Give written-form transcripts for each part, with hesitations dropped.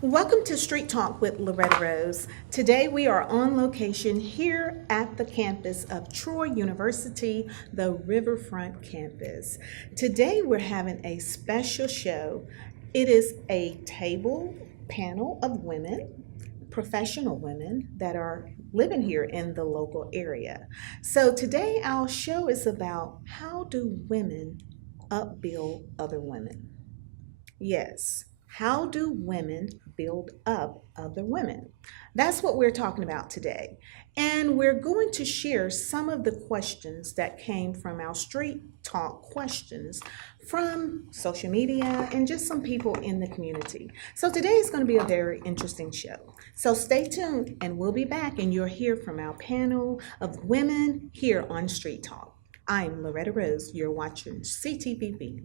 Welcome to Street Talk with Loretta Rose. Today we are on location here at the campus of Troy University, the Riverfront campus. Today we're having a special show. It is a table panel of women, professional women that are living here in the local area. So today our show is about how do women upbuild other women? Yes. How do women build up other women? That's what we're talking about today. And we're going to share some of the questions that came from our street talk questions from social media and just some people in the community. So today is going to be a very interesting show. So stay tuned and we'll be back and you'll hear from our panel of women here on Street Talk. I'm Loretta Rose. You're watching CTVB.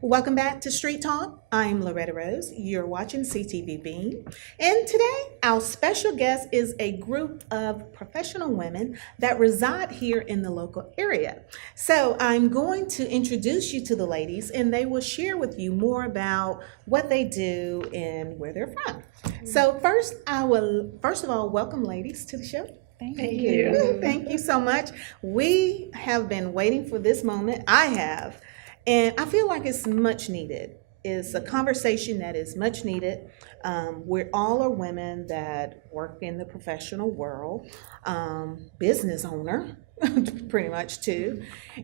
Welcome back to Street Talk. I'm Loretta Rose. You're watching CTVB. And today, our special guest is a group of professional women that reside here in the local area. So I'm going to introduce you to the ladies and they will share with you more about what they do and where they're from. So first of all, welcome ladies to the show. Thank you. Thank you so much. We have been waiting for this moment. I have. And I feel like it's much needed. It's a conversation that is much needed. We all are women that work in the professional world, business owner, pretty much too.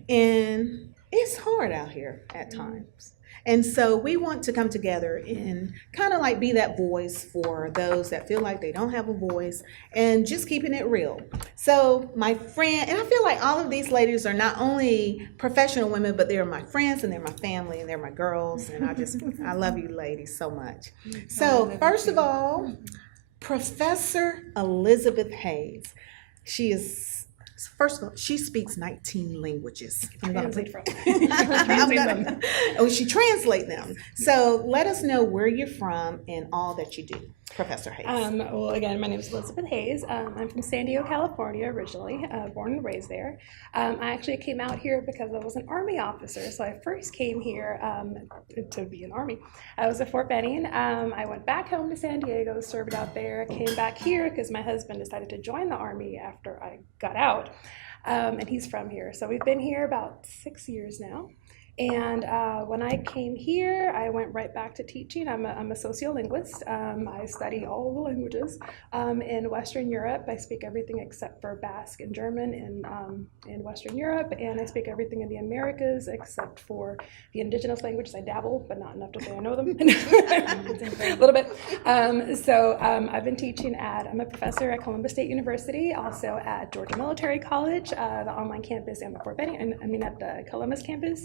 And it's hard out here at times. And so we want to come together and kind of like be that voice for those that feel like they don't have a voice and just keeping it real. So my friend, and I feel like all of these ladies are not only professional women, but they're my friends and they're my family and they're my girls. And I love you ladies so much. So first of all, Professor Elizabeth Hayes. First of all, she speaks 19 languages. She translates them. So let us know where you're from and all that you do, Professor Hayes. Well, again, my name is Elizabeth Hayes. I'm from San Diego, California, originally, born and raised there. I actually came out here because I was an Army officer. So I first came here to be an Army. I was at Fort Benning. I went back home to San Diego, served out there, came back here because my husband decided to join the Army after I got out. And he's from here. So we've been here about 6 years now. And when I came here, I went right back to teaching. I'm a sociolinguist. I study all the languages in Western Europe. I speak everything except for Basque and German in Western Europe, and I speak everything in the Americas except for the indigenous languages. I dabble, but not enough to say I know them. A little bit. I've been teaching I'm a professor at Columbus State University, also at Georgia Military College, the online campus, and at the Columbus campus.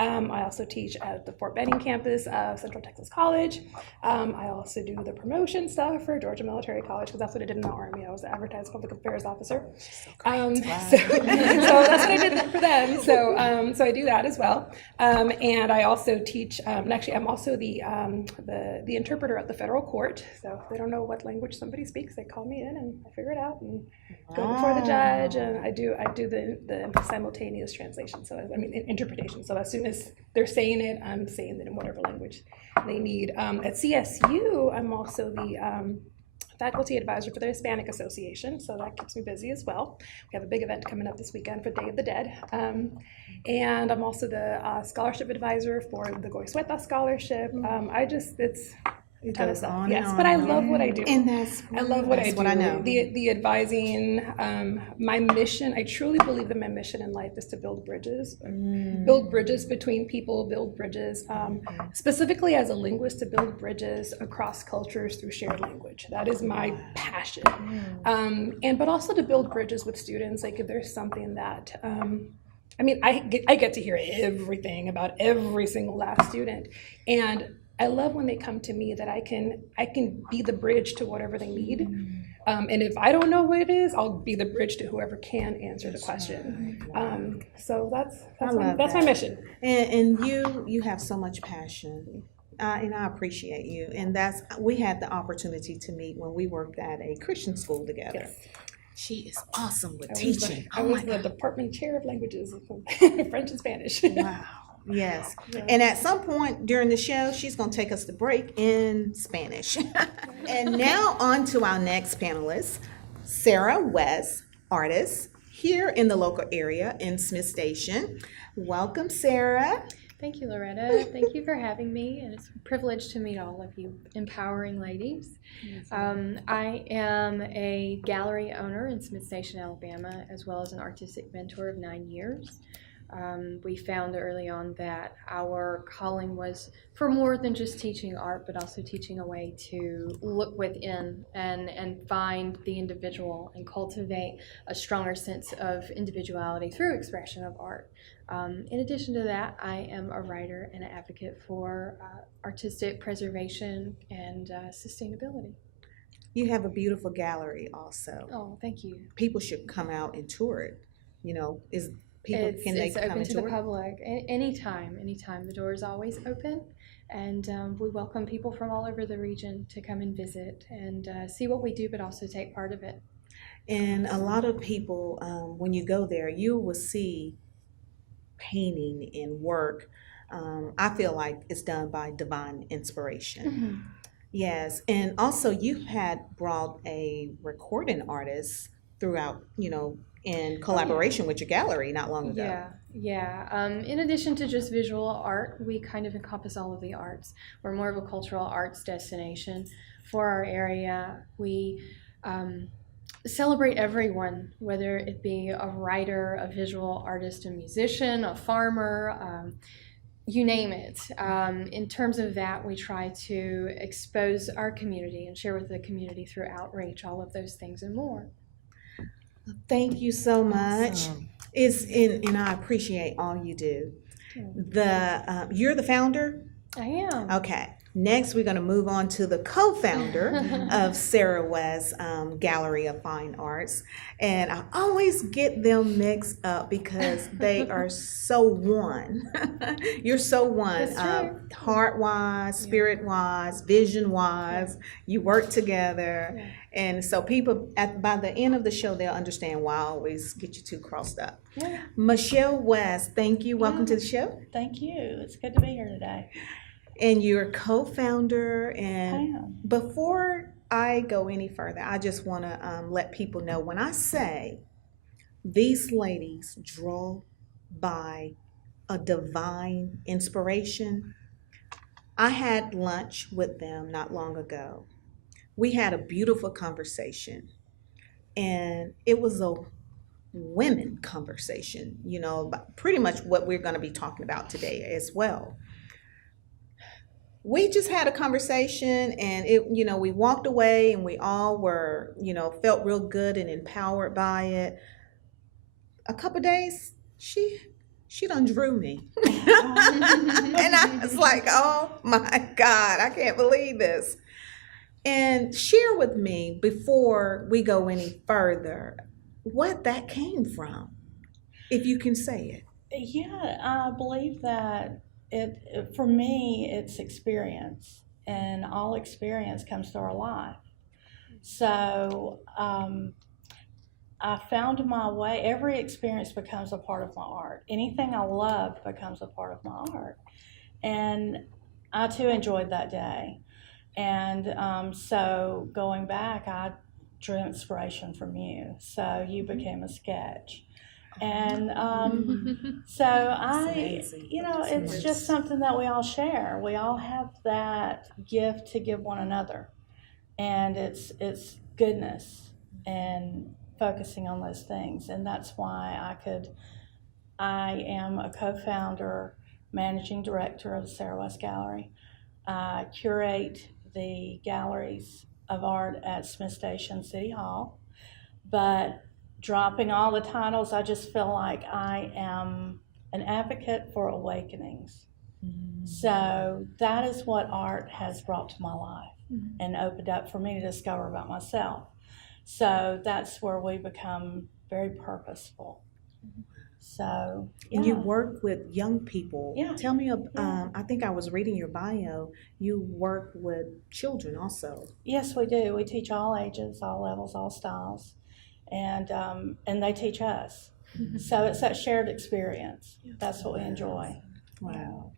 I also teach at the Fort Benning campus of Central Texas College. I also do the promotion stuff for Georgia Military College because that's what I did in the Army. I was the advertised public affairs officer. So that's what I did for them. So I do that as well. And I also teach, I'm also the interpreter at the federal court. So if they don't know what language somebody speaks, they call me in and I figure it out and go before the judge. And I do the simultaneous translation. Interpretation. So as soon as they're saying it, I'm saying it in whatever language they need. At CSU, I'm also the faculty advisor for the Hispanic Association, so that keeps me busy as well. We have a big event coming up this weekend for Day of the Dead. And I'm also the scholarship advisor for the Goizueta Scholarship. It's a ton of stuff. Yes, but I love what I do. And I love what I do. What I know. The advising, my mission, I truly believe that my mission in life is to build bridges. Build bridges between people, build bridges, specifically as a linguist, to build bridges across cultures through shared language. That is my passion. But also to build bridges with students, like if there's something that, I get to hear everything about every single last student. And I love when they come to me that I can be the bridge to whatever they need, And if I don't know what it is, I'll be the bridge to whoever can answer the question. So that's my mission. And you have so much passion. And I appreciate you. And we had the opportunity to meet when we worked at a Christian school together. Yes. She is awesome with I teaching. was the department chair of languages, French and Spanish. Wow. Yes. And at some point during the show, she's going to take us to break in Spanish. And now on to our next panelist, Sarah West, artist here in the local area in Smith Station. Welcome, Sarah. Thank you, Loretta. Thank you for having me, and it's a privilege to meet all of you empowering ladies. I am a gallery owner in Smith Station, Alabama, as well as an artistic mentor of 9 years. We found early on that our calling was for more than just teaching art, but also teaching a way to look within and find the individual and cultivate a stronger sense of individuality through expression of art. In addition to that, I am a writer and an advocate for artistic preservation and sustainability. You have a beautiful gallery also. Oh, thank you. People should come out and tour it. You know, can they It's come open and to the tour it? public anytime. The door is always open, and we welcome people from all over the region to come and visit and see what we do, but also take part of it. And a lot of people, when you go there, you will see painting and work. I feel like it's done by divine inspiration. Mm-hmm. Yes, and also you had brought a recording artist throughout, in collaboration with your gallery not long ago. Yeah. In addition to just visual art, we kind of encompass all of the arts. We're more of a cultural arts destination for our area. We celebrate everyone, whether it be a writer, a visual artist, a musician, a farmer, you name it. In terms of that, we try to expose our community and share with the community through outreach, all of those things and more. Thank you so much. Awesome. And I appreciate all you do. You're the founder? I am. Okay. Next, we're going to move on to the co-founder of Sarah West Gallery of Fine Arts. And I always get them mixed up because they are so one. You're so one. That's true. Heart-wise, spirit-wise, vision-wise. You work together. Yeah. And so people, by the end of the show, they'll understand why I always get you two crossed up. Yeah. Michelle West, thank you. Welcome to the show. Thank you. It's good to be here today. And you're co-founder. I And am. before I go any further, I just want to let people know when I say these ladies draw by a divine inspiration, I had lunch with them not long ago. We had a beautiful conversation, and it was a women conversation, pretty much what we're going to be talking about today as well. We just had a conversation, and we walked away, and we all were, felt real good and empowered by it. A couple days, she done drew me. And I was like, oh my God, I can't believe this. And share with me, before we go any further, what that came from, if you can say it. Yeah, I believe that for me, it's experience, and all experience comes through our life. So I found my way. Every experience becomes a part of my art. Anything I love becomes a part of my art. And I too enjoyed that day. And so going back, I drew inspiration from you. So you became a sketch. And so it's just something that we all share. We all have that gift to give one another. And it's goodness and focusing on those things. And that's why I am a co-founder, managing director of the Sarah West Gallery. I curate the galleries of art at Smith Station City Hall, but dropping all the titles, I just feel like I am an advocate for awakenings. Mm-hmm. So that is what art has brought to my life and opened up for me to discover about myself. So that's where we become very purposeful. So, And you yeah. work with young people. Yeah. Tell me, Yeah. I think I was reading your bio, you work with children also. Yes, we do. We teach all ages, all levels, all styles, and they teach us. So it's that shared experience. That's what we enjoy. Wow.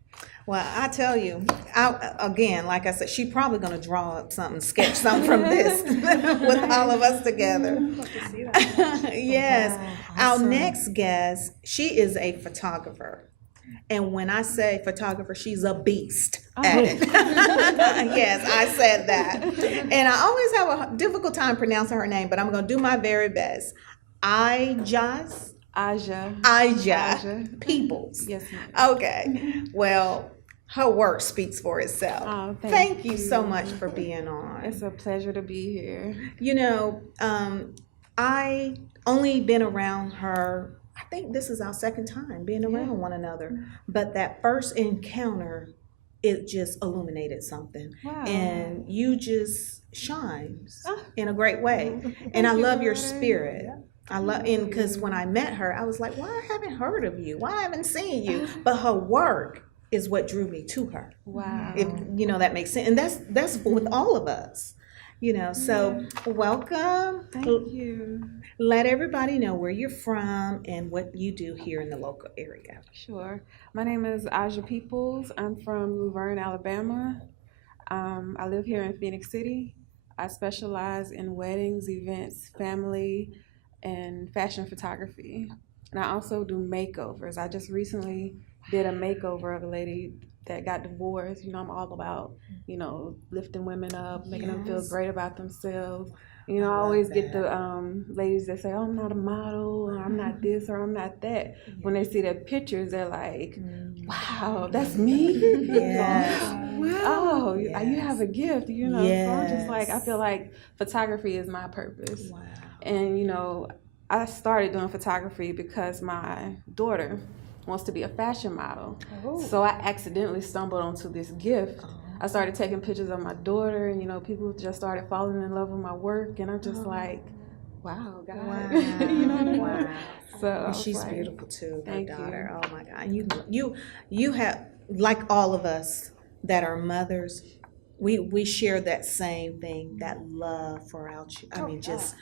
Well, I tell you, again, like I said, she's probably going to draw up something, sketch something from this with all of us together. Love to see that. Yes. Wow, Our awesome. next guest, she is a photographer. And when I say photographer, she's a beast at it. Yes, I said that. And I always have a difficult time pronouncing her name, but I'm going to do my very best. Aja Peoples. Yes, ma'am. Okay. Well, her work speaks for itself. Oh, Thank you so much for being on. It's a pleasure to be here. You know, I only been around her, I think this is our second time being around one another. But that first encounter, it just illuminated something. Wow. And you just shine Ah. in a great way. And I Thank you, love your Loretta. spirit. I love, and because when I met her, I was like, well, I haven't heard of you. Why I haven't seen you? But her work is what drew me to her. Wow. If you know that makes sense. And that's with all of us. You know, so welcome. Thank you. Let everybody know where you're from and what you do here in the local area. Sure. My name is Aja Peoples. I'm from Luverne, Alabama. I live here in Phoenix City. I specialize in weddings, events, family, and fashion photography. And I also do makeovers. I just recently did a makeover of a lady that got divorced. You know, I'm all about, you know, lifting women up, making them feel Yes. great about themselves. You know, I love always get that. the ladies that say, oh, I'm not a model, or I'm not this, or I'm not that. When they see their pictures, they're like, wow, that's me? Yes. Oh, you Yes. have a gift, you know. So I'm just like, I Yes. feel like photography is my purpose. Wow. And, you know, I started doing photography because my daughter wants to be a fashion model. Oh. So I accidentally stumbled onto this gift. I started taking pictures of my daughter, and, you know, people just started falling in love with my work. And I'm just like, wow, God. Wow. You know what I mean? Wow. So I And was she's like, beautiful too, her thank you. daughter. Oh my God. You have, like all of us that are mothers, we share that same thing, that love for our children. I mean, just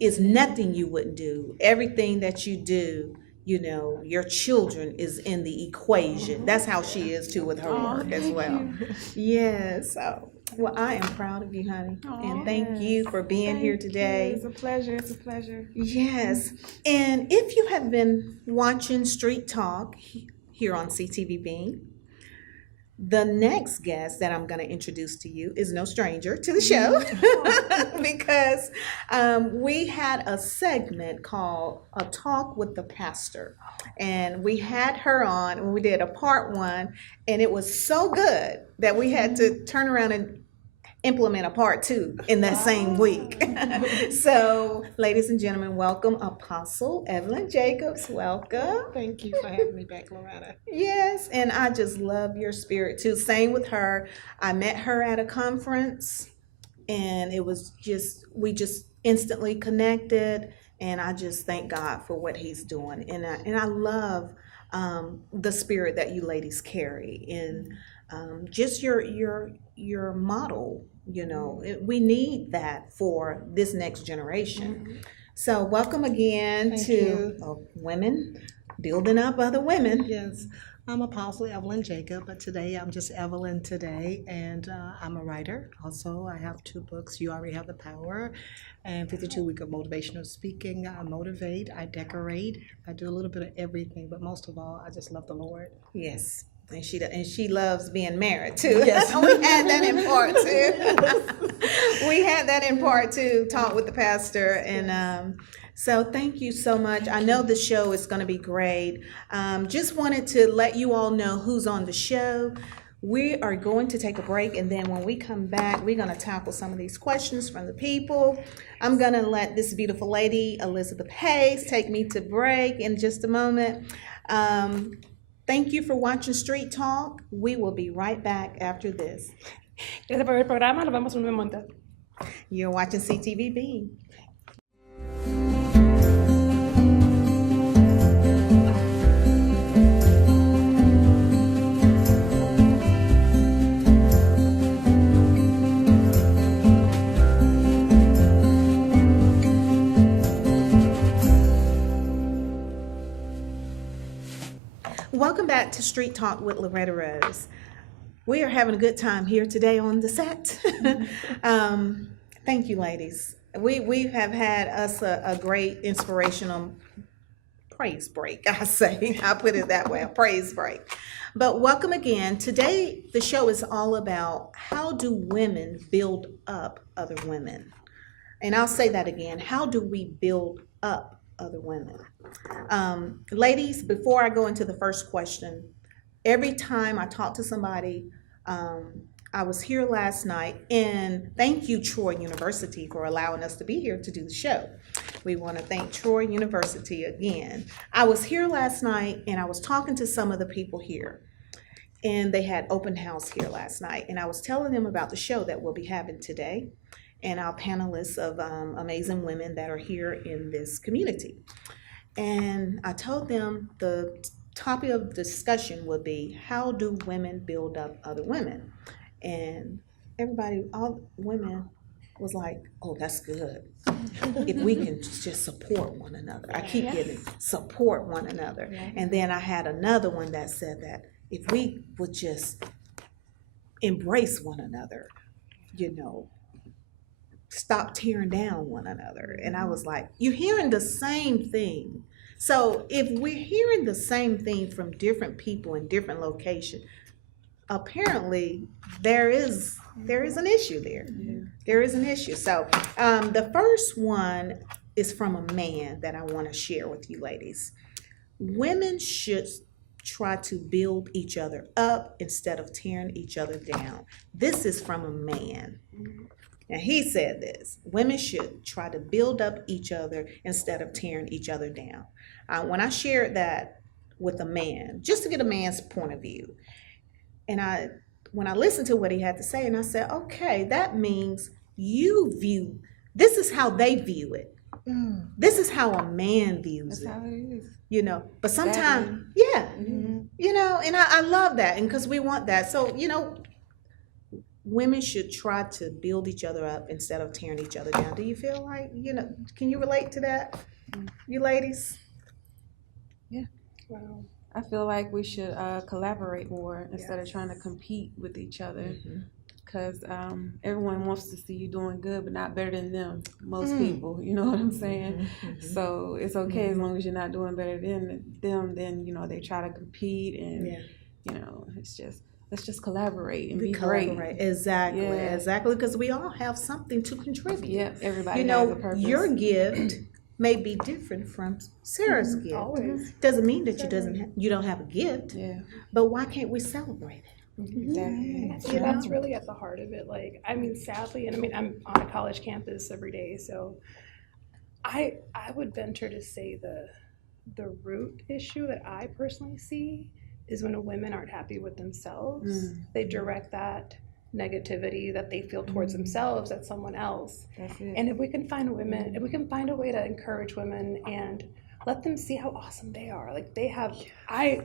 is nothing you wouldn't do. Everything that you do, you know, your children is in the equation. That's how she is too with her Aw, work as thank well. you. Yes. So, well, I am proud of you, honey, and Aw, thank you for being here Thank you. today. It's a pleasure. It's a pleasure. Yes, and if you have been watching Street Talk here on CTV Bean, the next guest that I'm going to introduce to you is no stranger to the show because we had a segment called A Talk with the Pastor. And we had her on and we did a part one, and it was so good that we had to turn around and implement a part two in that same week. So, ladies and gentlemen, welcome Apostle Evelyn Jacobs. Welcome. Thank you for having me back, Loretta. Yes, and I just love your spirit too. Same with her. I met her at a conference, and it was just, we just instantly connected, and I just thank God for what He's doing. And I love the spirit that you ladies carry, and just your model. You know, we need that for this next generation. So welcome again Thank to you. Women Building Up Other Women. Yes, I'm Apostle Evelyn Jacob, but today I'm just Evelyn today, and I'm a writer. Also, I have 2 books, You Already Have the Power, and 52 Week of Motivational Speaking. I motivate, I decorate, I do a little bit of everything, but most of all, I just love the Lord. Yes. And she loves being married too. Yes. We had that in part two. We had that in part two, talk with the pastor. And so thank you so much. I know the show is going to be great. Just wanted to let you all know who's on the show. We are going to take a break, and then when we come back, we're going to tackle some of these questions from the people. I'm going to let this beautiful lady, Elizabeth Hayes, take me to break in just a moment. Thank you for watching Street Talk. We will be right back after this. Gracias por ver el programa. Nos vemos en un momento. You're watching CTV Bean. to Street Talk with Loretta Rose. We are having a good time here today on the set. Thank you, ladies. We have had us a great inspirational praise break, I say. I put it that way, a praise break. But welcome again. Today, the show is all about how do women build up other women? And I'll say that again. How do we build up other women? Ladies, before I go into the first question, every time I talk to somebody, I was here last night, and thank you, Troy University, for allowing us to be here to do the show. We want to thank Troy University again. I was here last night, and I was talking to some of the people here, and they had open house here last night, and I was telling them about the show that we'll be having today and our panelists of amazing women that are here in this community. And I told them the topic of discussion would be, how do women build up other women? And everybody, all women was like, oh, that's good. If we can just support one another. I keep getting support one another. And then I had another one that said that if we would just embrace one another, you know, stop tearing down one another. And I was like, you're hearing the same thing. So if we're hearing the same thing from different people in different locations, apparently there is an issue there. There is an issue. So the first one is from a man that I want to share with you ladies. Women should try to build each other up instead of tearing each other down. This is from a man. Now he said this, women should try to build up each other instead of tearing each other down. When I shared that with a man, just to get a man's point of view, and when I listened to what he had to say, and I said, okay, that means this is how they view it. This is how a man views it. That's how it is. You know, but sometimes, Exactly. you know, and I love that, and because we want that. So, you know, women should try to build each other up instead of tearing each other down. Do you feel like, you know, can you relate to that, you ladies? Wow. I feel like we should collaborate more instead of trying to compete with each other. Because everyone wants to see you doing good, but not better than them. Most people, you know what I'm saying? So it's okay as long as you're not doing better than them. Then, you know, they try to compete, and you know, let's just collaborate and be great. Exactly, exactly. Because we all have something to contribute. Yeah, everybody You has know, a purpose. your gift may be different from Sarah's gift. Always. Doesn't mean that you don't have a gift. Yeah, But why can't we celebrate it? exactly. Yeah, that's really at the heart of it. Like, I mean, sadly, and I mean, I'm on a college campus every day, so I would venture to say the root issue that I personally see is when women aren't happy with themselves, they direct that negativity that they feel towards themselves at someone else. That's it. And if we can find women, if we can find a way to encourage women and let them see how awesome they are. Like they have, I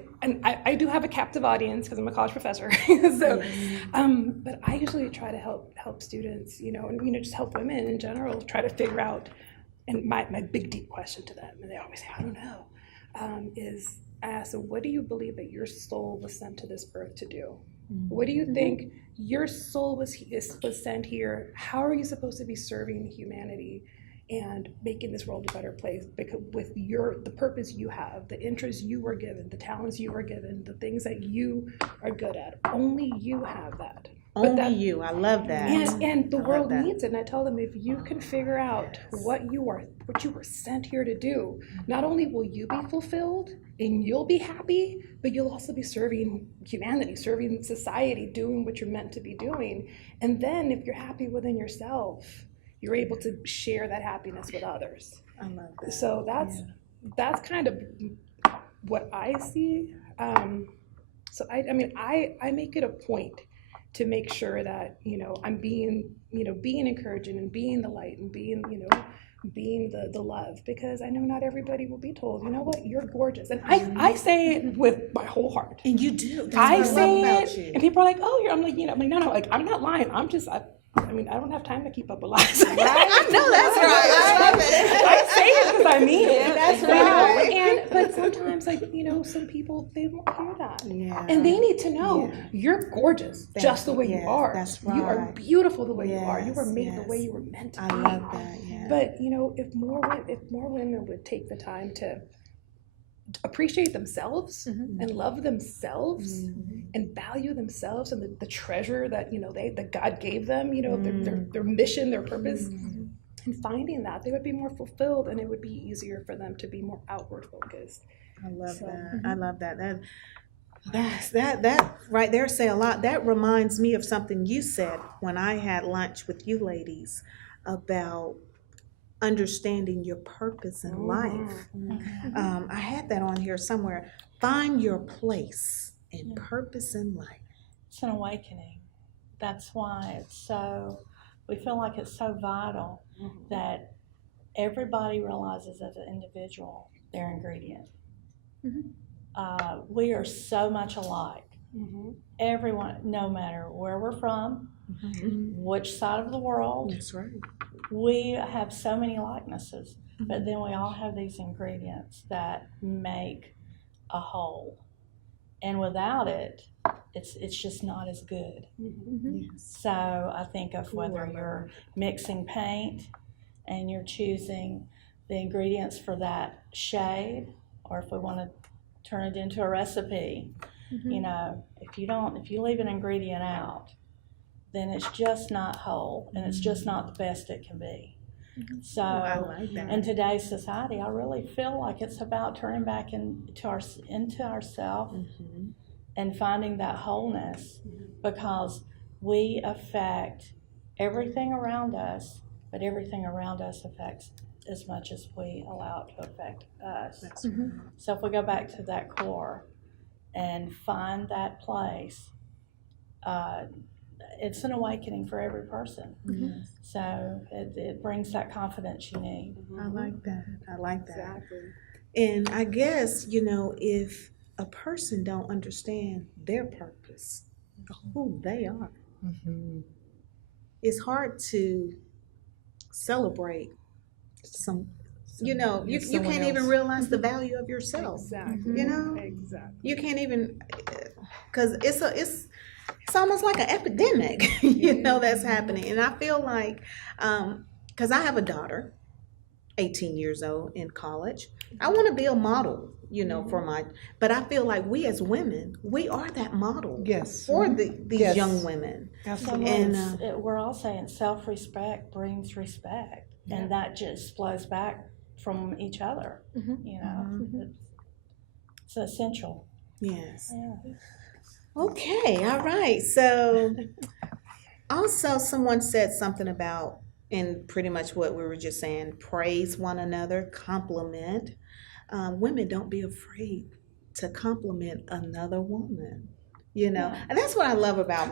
do have a captive audience because I'm a college professor. So, but I usually try to help students, you know, and you know, just help women in general try to figure out. And my big deep question to them, and they always say, I don't know, is ask, so what do you believe that your soul was sent to this earth to do? What do you think your soul was sent here? How are you supposed to be serving humanity and making this world a better place? Because with the purpose you have, the interests you were given, the talents you were given, the things that you are good at, only you have that. Only you. I love that. And the world that. needs it. And I tell them, if you can figure out what you were sent here to do, not only will you be fulfilled and you'll be happy, but you'll also be serving humanity, serving society, doing what you're meant to be doing. And then if you're happy within yourself, you're able to share that happiness with others. I love that. So that's kind of what I see. So I mean, I make it a point to make sure that, you know, I'm being encouraging and being the light and being, you know, being the love, because I know not everybody will be told, you know what, you're gorgeous. And I say it with my whole heart. And you do. That's I what say love it, about you. and people are like, oh, I'm like, you know, I'm like, no, like, I'm not lying. I'm just, I mean, I don't have time to keep up with lies. I know that's right. I love it. I say it because I mean it. That's You know? right. But sometimes, like, some people, they won't hear that. Yeah. And they need to know Yeah. you're gorgeous just the way Yes, you are. that's You are right. beautiful the way you are. You were Yes, made the way yes. you were meant to I be. love that. Yeah. But if more women would take the time to appreciate themselves and love themselves and value themselves and the treasure that that God gave them, their mission, their purpose, and finding that, they would be more fulfilled, and it would be easier for them to be more outward focused. I love So, that. I love that. That right there say a lot. That reminds me of something you said when I had lunch with you ladies about understanding your purpose in life. I had that on here somewhere. Find your place and purpose in life. It's an awakening. That's why we feel like it's so vital that everybody realizes as an individual their ingredient. We are so much alike. Everyone, no matter where we're from, which side of the world, That's right. we have so many likenesses, but then we all have these ingredients that make a whole. And without it, it's just not as good. Yes. So I think of whether you're mixing paint and you're choosing the ingredients for that shade, or if we want to turn it into a recipe, if you leave an ingredient out, then it's just not whole, and it's just not the best it can be. So I like that. in today's society, I really feel like it's about turning back into ourselves and finding that wholeness, because we affect everything around us, but everything around us affects as much as we allow it to affect us. So if we go back to that core and find that place, it's an awakening for every person. So it brings that confidence you need. I like that. I like that. Exactly. And I guess, if a person don't understand their purpose, who they are, it's hard to celebrate you can't even realize the value of yourself. Exactly. Exactly. You can't even, because it's almost like an epidemic, that's happening. And I feel like, because I have a daughter, 18 years old, in college. I want to be a model, but I feel like we as women, we are that model for these Yes. young women. Absolutely. And We're all saying self-respect brings respect, and that just flows back from each other. It's essential. yes. Yeah. Okay, all right. So also someone said something about, and pretty much what we were just saying, praise one another, compliment. Women, don't be afraid to compliment another woman, and that's what I love about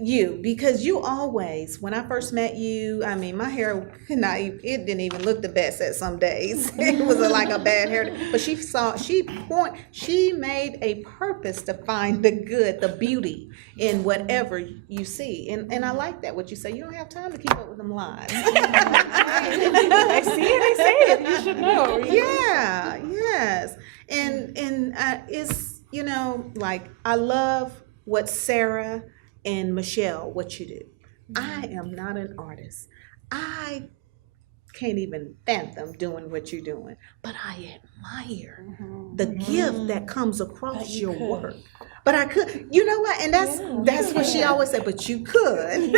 you, because you always, when I first met you, I mean, my hair it didn't even look the best at some days. It was like a bad hair, but she made a purpose to find the good, the beauty in whatever you see, and I like that, what you say. You don't have time to keep up with them lies. I see it, I say it. You should know. Yeah, yes. And it's, like, I love what Sarah and Michelle, what you do. I am not an artist. I can't even fathom doing what you're doing, but I admire the gift that comes across your work. But I could, you know what? And that's what she always said, but you could.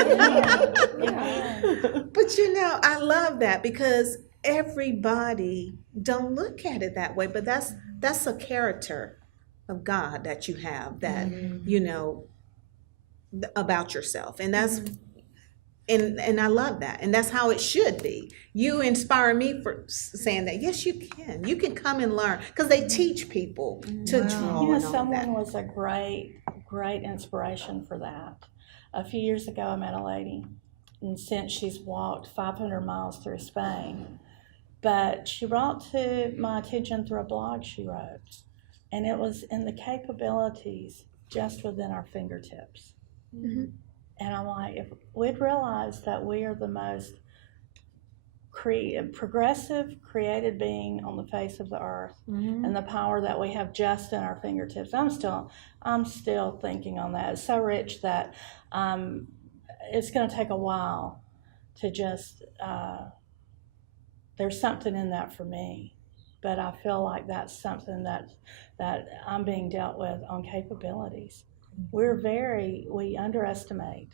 But I love that, because everybody don't look at it that way, but that's a character of God that you have, that about yourself, and that's and I love that, and that's how it should be. You inspire me for saying that. Yes, you can come and learn, because they teach people to draw. And all Someone that. was a great inspiration for that. A few years ago, I met a lady, and since she's walked 500 miles through Spain, but she brought to my attention through a blog she wrote, and it was in the capabilities just within our fingertips. And I'm like, if we'd realized that we are the most progressive, created being on the face of the earth, and the power that we have just in our fingertips. I'm still thinking on that. It's so rich that it's going to take a while to just. There's something in that for me, but I feel like that's something that I'm being dealt with on capabilities. We underestimate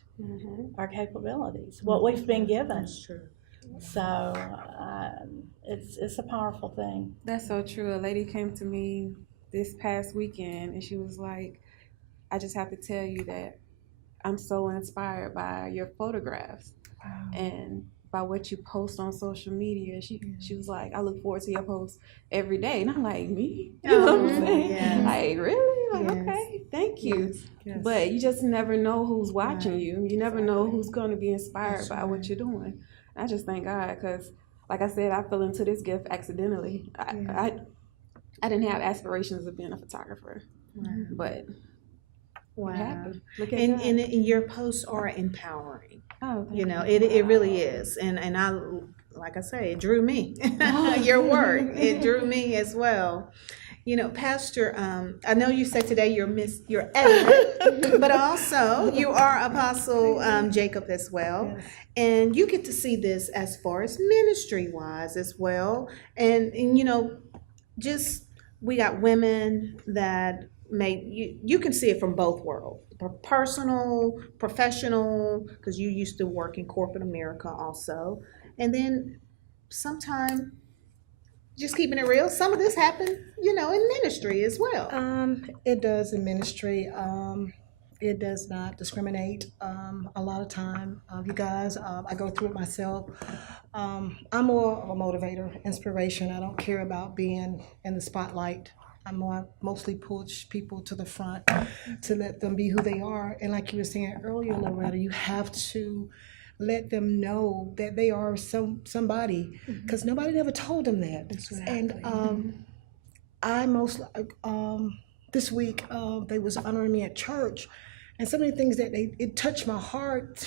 our capabilities, what we've been given. That's true. So it's a powerful thing. That's so true. A lady came to me this past weekend and she was like, I just have to tell you that I'm so inspired by your photographs and by what you post on social media. She was like, I look forward to your posts every day. And I'm like, me? You know what I'm saying? Yes. Like, really? Like, Yes. okay, thank you. Yes. But you just never know who's watching Right. you. You never know who's going to be inspired That's by what right. you're doing. I just thank God because, like I said, I fell into this gift accidentally. I didn't have aspirations of being a photographer, but Wow. it happened. Look at And, God. and your posts are empowering. Oh, thank You know, it really is. And I, like I say, it drew me. Your work, it drew me as well. You know, Pastor, I know you said today you're Evelyn, but also you are Apostle Jacob as well. Yes. And you get to see this as far as ministry wise as well. And you know, just we got women that you can see it from both worlds, personal, professional, because you used to work in corporate America also, and then sometime just keeping it real, some of this happened, you know, in ministry as well. It does in ministry. It does not discriminate. A lot of time, you guys, I go through it myself. I'm more of a motivator, inspiration. I don't care about being in the spotlight. I mostly push people to the front to let them be who they are. And like you were saying earlier, Loretta, you have to let them know that they are somebody, because nobody ever told them that. And I mostly this week they was honoring me at church, and some of the things that it touched my heart.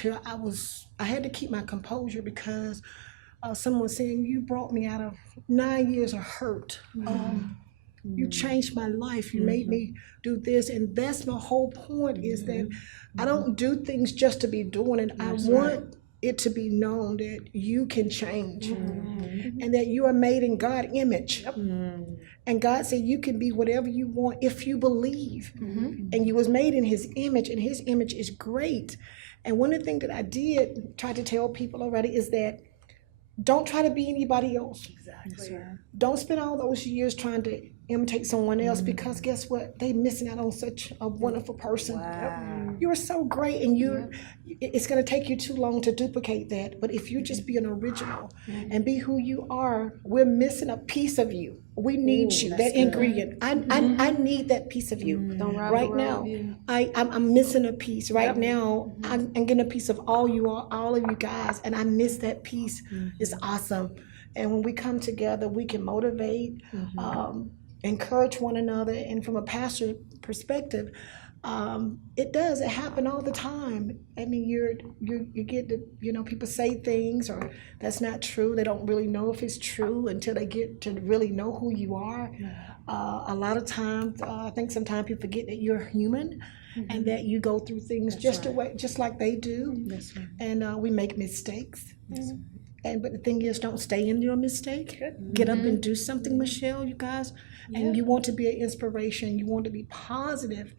I had to keep my composure because someone was saying, you brought me out of 9 years of hurt. You changed my life. You made me do this. And that's my whole point, is that I don't do things just to be doing it. I want it to be known that you can change and that you are made in God's image. And God said you can be whatever you want if you believe. And you was made in his image, and his image is great. And one of the things that I did try to tell people already is that don't try to be anybody else. Exactly. Don't spend all those years trying to imitate someone else, because guess what? They missing out on such a wonderful person. Wow. You're so great, and it's going to take you too long to duplicate that. But if you just be an original and be who you are, we're missing a piece of you. We need you, that's that good. ingredient. I need that piece of you. Don't rob Right the world now, of you. I'm missing a piece. Right now, I'm getting a piece of all of you guys, and I miss that piece. It's awesome. And when we come together, we can motivate, encourage one another. And from a pastor perspective, it happen all the time. I mean, you get to, people say things or that's not true. They don't really know if it's true until they get to really know who you are. A lot of times, I think sometimes people forget that you're human and that you go through things just like they do. That's right. And we make mistakes. But the thing is, don't stay in your mistake. Get up and do something, Michelle, you guys. And you want to be an inspiration. You want to be positive.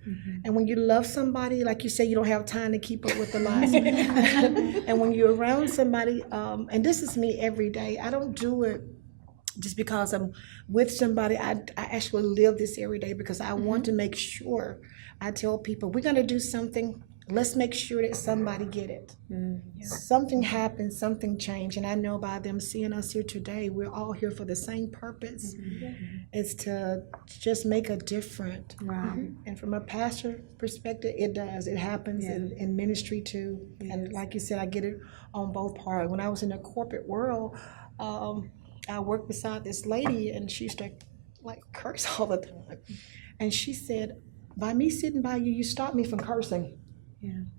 And when you love somebody, like you say, you don't have time to keep up with the lies. And when you're around somebody, and this is me every day, I don't do it just because I'm with somebody. I actually live this every day because I want to make sure. I tell people, we're going to do something. Let's make sure that somebody get it. Something happened, something changed, and I know by them seeing us here today, we're all here for the same purpose. It's to just make a difference. Right. And from a pastor perspective, it does. It happens in ministry too. And like you said, I get it on both parts. When I was in the corporate world, I worked beside this lady, and she used to like curse all the time. And she said, by me sitting by you, you stopped me from cursing.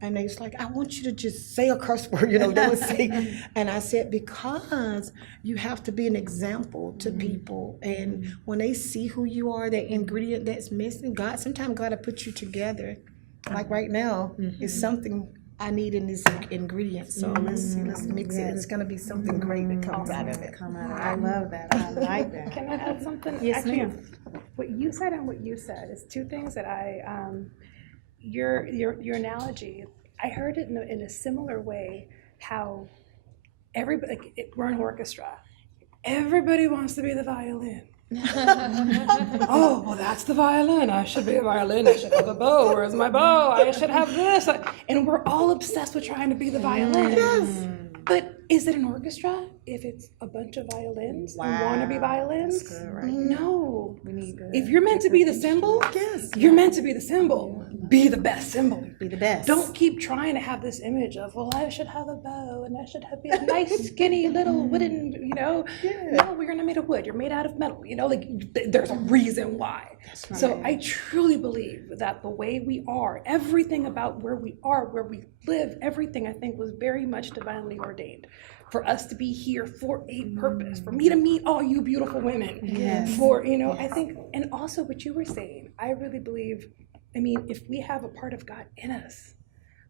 And they was like, I want you to just say a curse word, they would say. And I said, because you have to be an example to people. And when they see who you are, that ingredient that's missing, sometimes God will put you together. Like right now, it's something I need in this ingredient. So let's mix it. It's gonna be something great that comes out of it. I love that. I like that. Can I add something? Yes, Actually, ma'am. what you said and what you said is two things that your analogy, I heard it in a similar way, how everybody, we're an orchestra. Everybody wants to be the violin. Oh, well, that's the violin. I should be a violin. I should have a bow. Where's my bow? I should have this. And we're all obsessed with trying to be the violin. Yes. But is it an orchestra if it's a bunch of violins who want to be violins? That's good, right? No. We need good. If you're meant to be the symbol, you're meant to be the symbol. Be the best symbol. Be the best. Don't keep trying to have this image of, well, I should have a bow and I should be a nice, skinny little wooden, No, we're not made of wood. You're made out of metal. There's a reason why. right. So I truly believe that the way we are, everything about where we are, where we live, everything I think was very much divinely ordained for us to be here for a purpose, for me to meet all you beautiful women. Yes. I think, and also what you were saying, I really believe, if we have a part of God in us,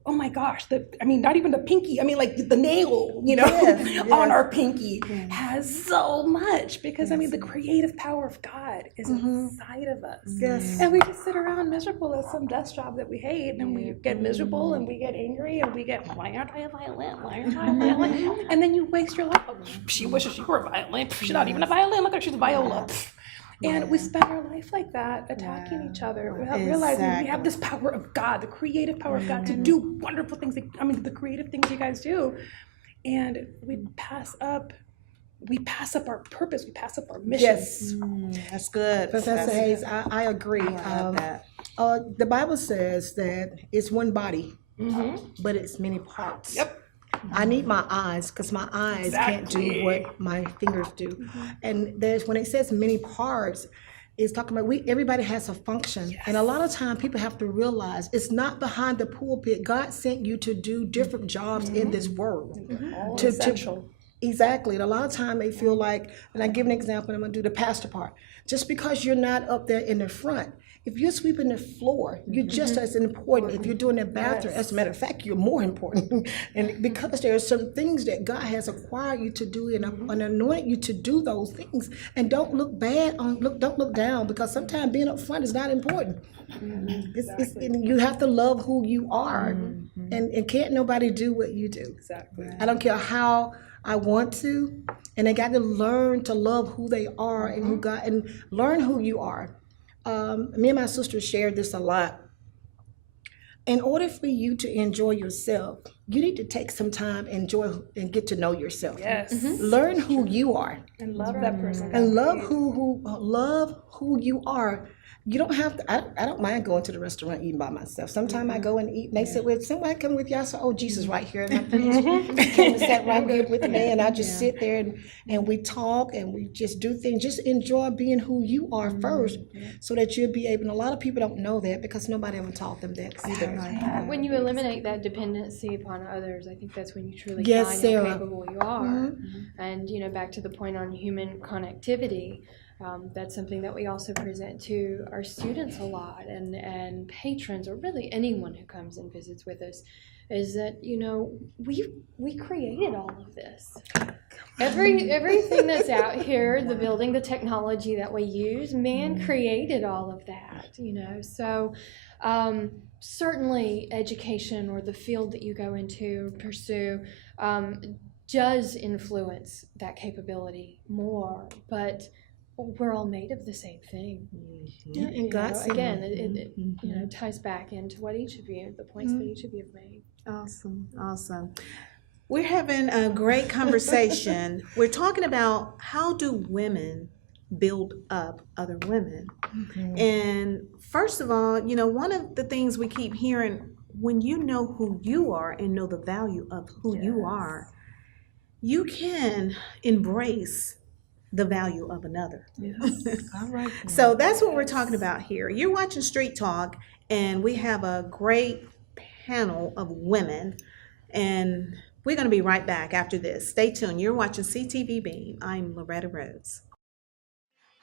oh my gosh, not even the pinky, the nail, on our pinky has so much, because the creative power of God is inside of us. Yes. And we just sit around miserable at some desk job that we hate, and we get miserable and we get angry and we get, why aren't I a violin? Why aren't I a violin? And then you waste your life. Oh, she wishes she were a violin. She's not even a violin. Look at her, she's a viola. And we spend our life like that, attacking each other without realizing we have this power of God, the creative power of God, to do wonderful things. The creative things you guys do. And we pass up our purpose, we pass up our mission. Yes. That's good. Professor Hayes, I agree. I love that. The Bible says that it's one body, but it's many parts. Yep. I need my eyes because my eyes can't do what my fingers do. And when it says many parts, it's talking about everybody has a function. And a lot of time people have to realize it's not behind the pulpit. God sent you to do different jobs in this world. All essential. Exactly. And a lot of time they feel like, and I give an example, I'm gonna do the pastor part. Just because you're not up there in the front, if you're sweeping the floor, you're just as important. If you're doing the bathroom, as a matter of fact, you're more important. And because there are some things that God has acquired you to do and anointed you to do those things. And don't look don't look down, because sometimes being up front is not important. You have to love who you are, and can't nobody do what you do. Exactly. I don't care how I want to, and they got to learn to love who they are and who God, and learn who you are. Me and my sister shared this a lot. In order for you to enjoy yourself, you need to take some time, enjoy, and get to know yourself. Yes. Learn who you are, And love that person. and love who you are. You don't have to. I don't mind going to the restaurant eating by myself. Sometimes I go and eat, and they said, "Well, somebody come with you." I said, "Oh, Jesus, right here." And I came and sat right here with me, and I just sit there and we talk and we just do things. Just enjoy being who you are first, so that you'll be able. And a lot of people don't know that because nobody ever taught them that either. When you eliminate that dependency upon others, I think that's when you truly Yes, find Sarah. how capable you are. And back to the point on human connectivity, that's something that we also present to our students a lot, and patrons, or really anyone who comes and visits with us, is that we created all of this. Everything that's out here, the building, the technology that we use, man created all of that. So certainly education, or the field that you go into, pursue, does influence that capability more, but we're all made of the same thing. And God said, again, it ties back into what the points that each of you have made. Awesome. We're having a great conversation. We're talking about how do women build up other women. And first of all, one of the things we keep hearing, when you know who you are and know the value of who you are, you can embrace the value of another. All right. So that's what we're talking about here. You're watching Street Talk, and we have a great panel of women, and we're going to be right back after this. Stay tuned. You're watching CTV Beam. I'm Loretta Rose.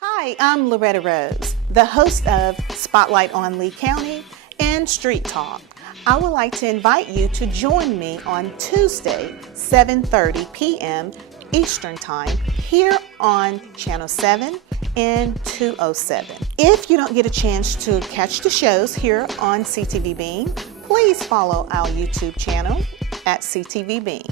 Hi, I'm Loretta Rose, the host of Spotlight on Lee County and Street Talk. I would like to invite you to join me on Tuesday, 7:30 p.m. Eastern Time here on Channel 7 and 207. If you don't get a chance to catch the shows here on CTV Beam, please follow our YouTube channel at CTV Beam.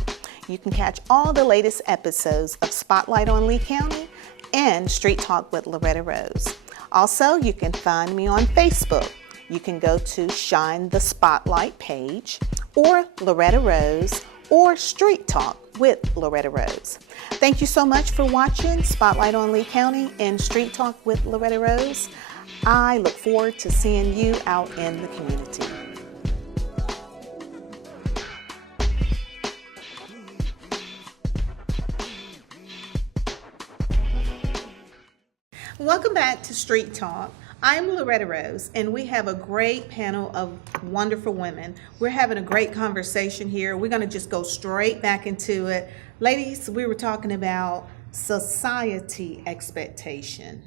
You can catch all the latest episodes of Spotlight on Lee County and Street Talk with Loretta Rose. Also, you can find me on Facebook. You can go to Shine the Spotlight page, or Loretta Rose, or Street Talk with Loretta Rose. Thank you so much for watching Spotlight on Lee County and Street Talk with Loretta Rose. I look forward to seeing you out in the community. Welcome back to Street Talk. I'm Loretta Rose, and we have a great panel of wonderful women. We're having a great conversation here. We're going to just go straight back into it. Ladies, we were talking about society expectation.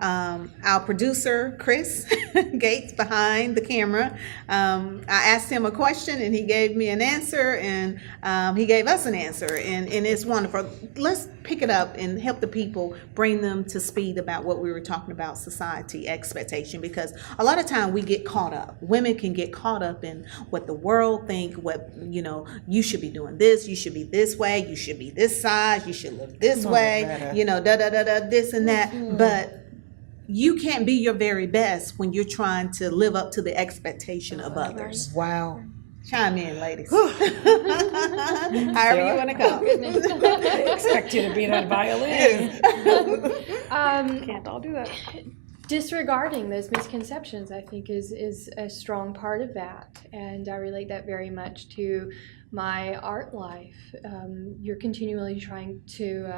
Our producer, Chris Gates, behind the camera, I asked him a question and he gave me an answer, and he gave us an answer, and it's wonderful. Let's pick it up and help the people, bring them to speed about what we were talking about, society expectation, because a lot of time we get caught up. Women can get caught up in what the world think, what, you should be doing this, you should be this way, you should be this size, you should look this way, this and that, but you can't be your very best when you're trying to live up to the expectation of others. Wow. Chime in, ladies. However you want to go. They expect you to be that violin. Can't all do that. Disregarding those misconceptions, I think, is a strong part of that, and I relate that very much to my art life. You're continually trying to,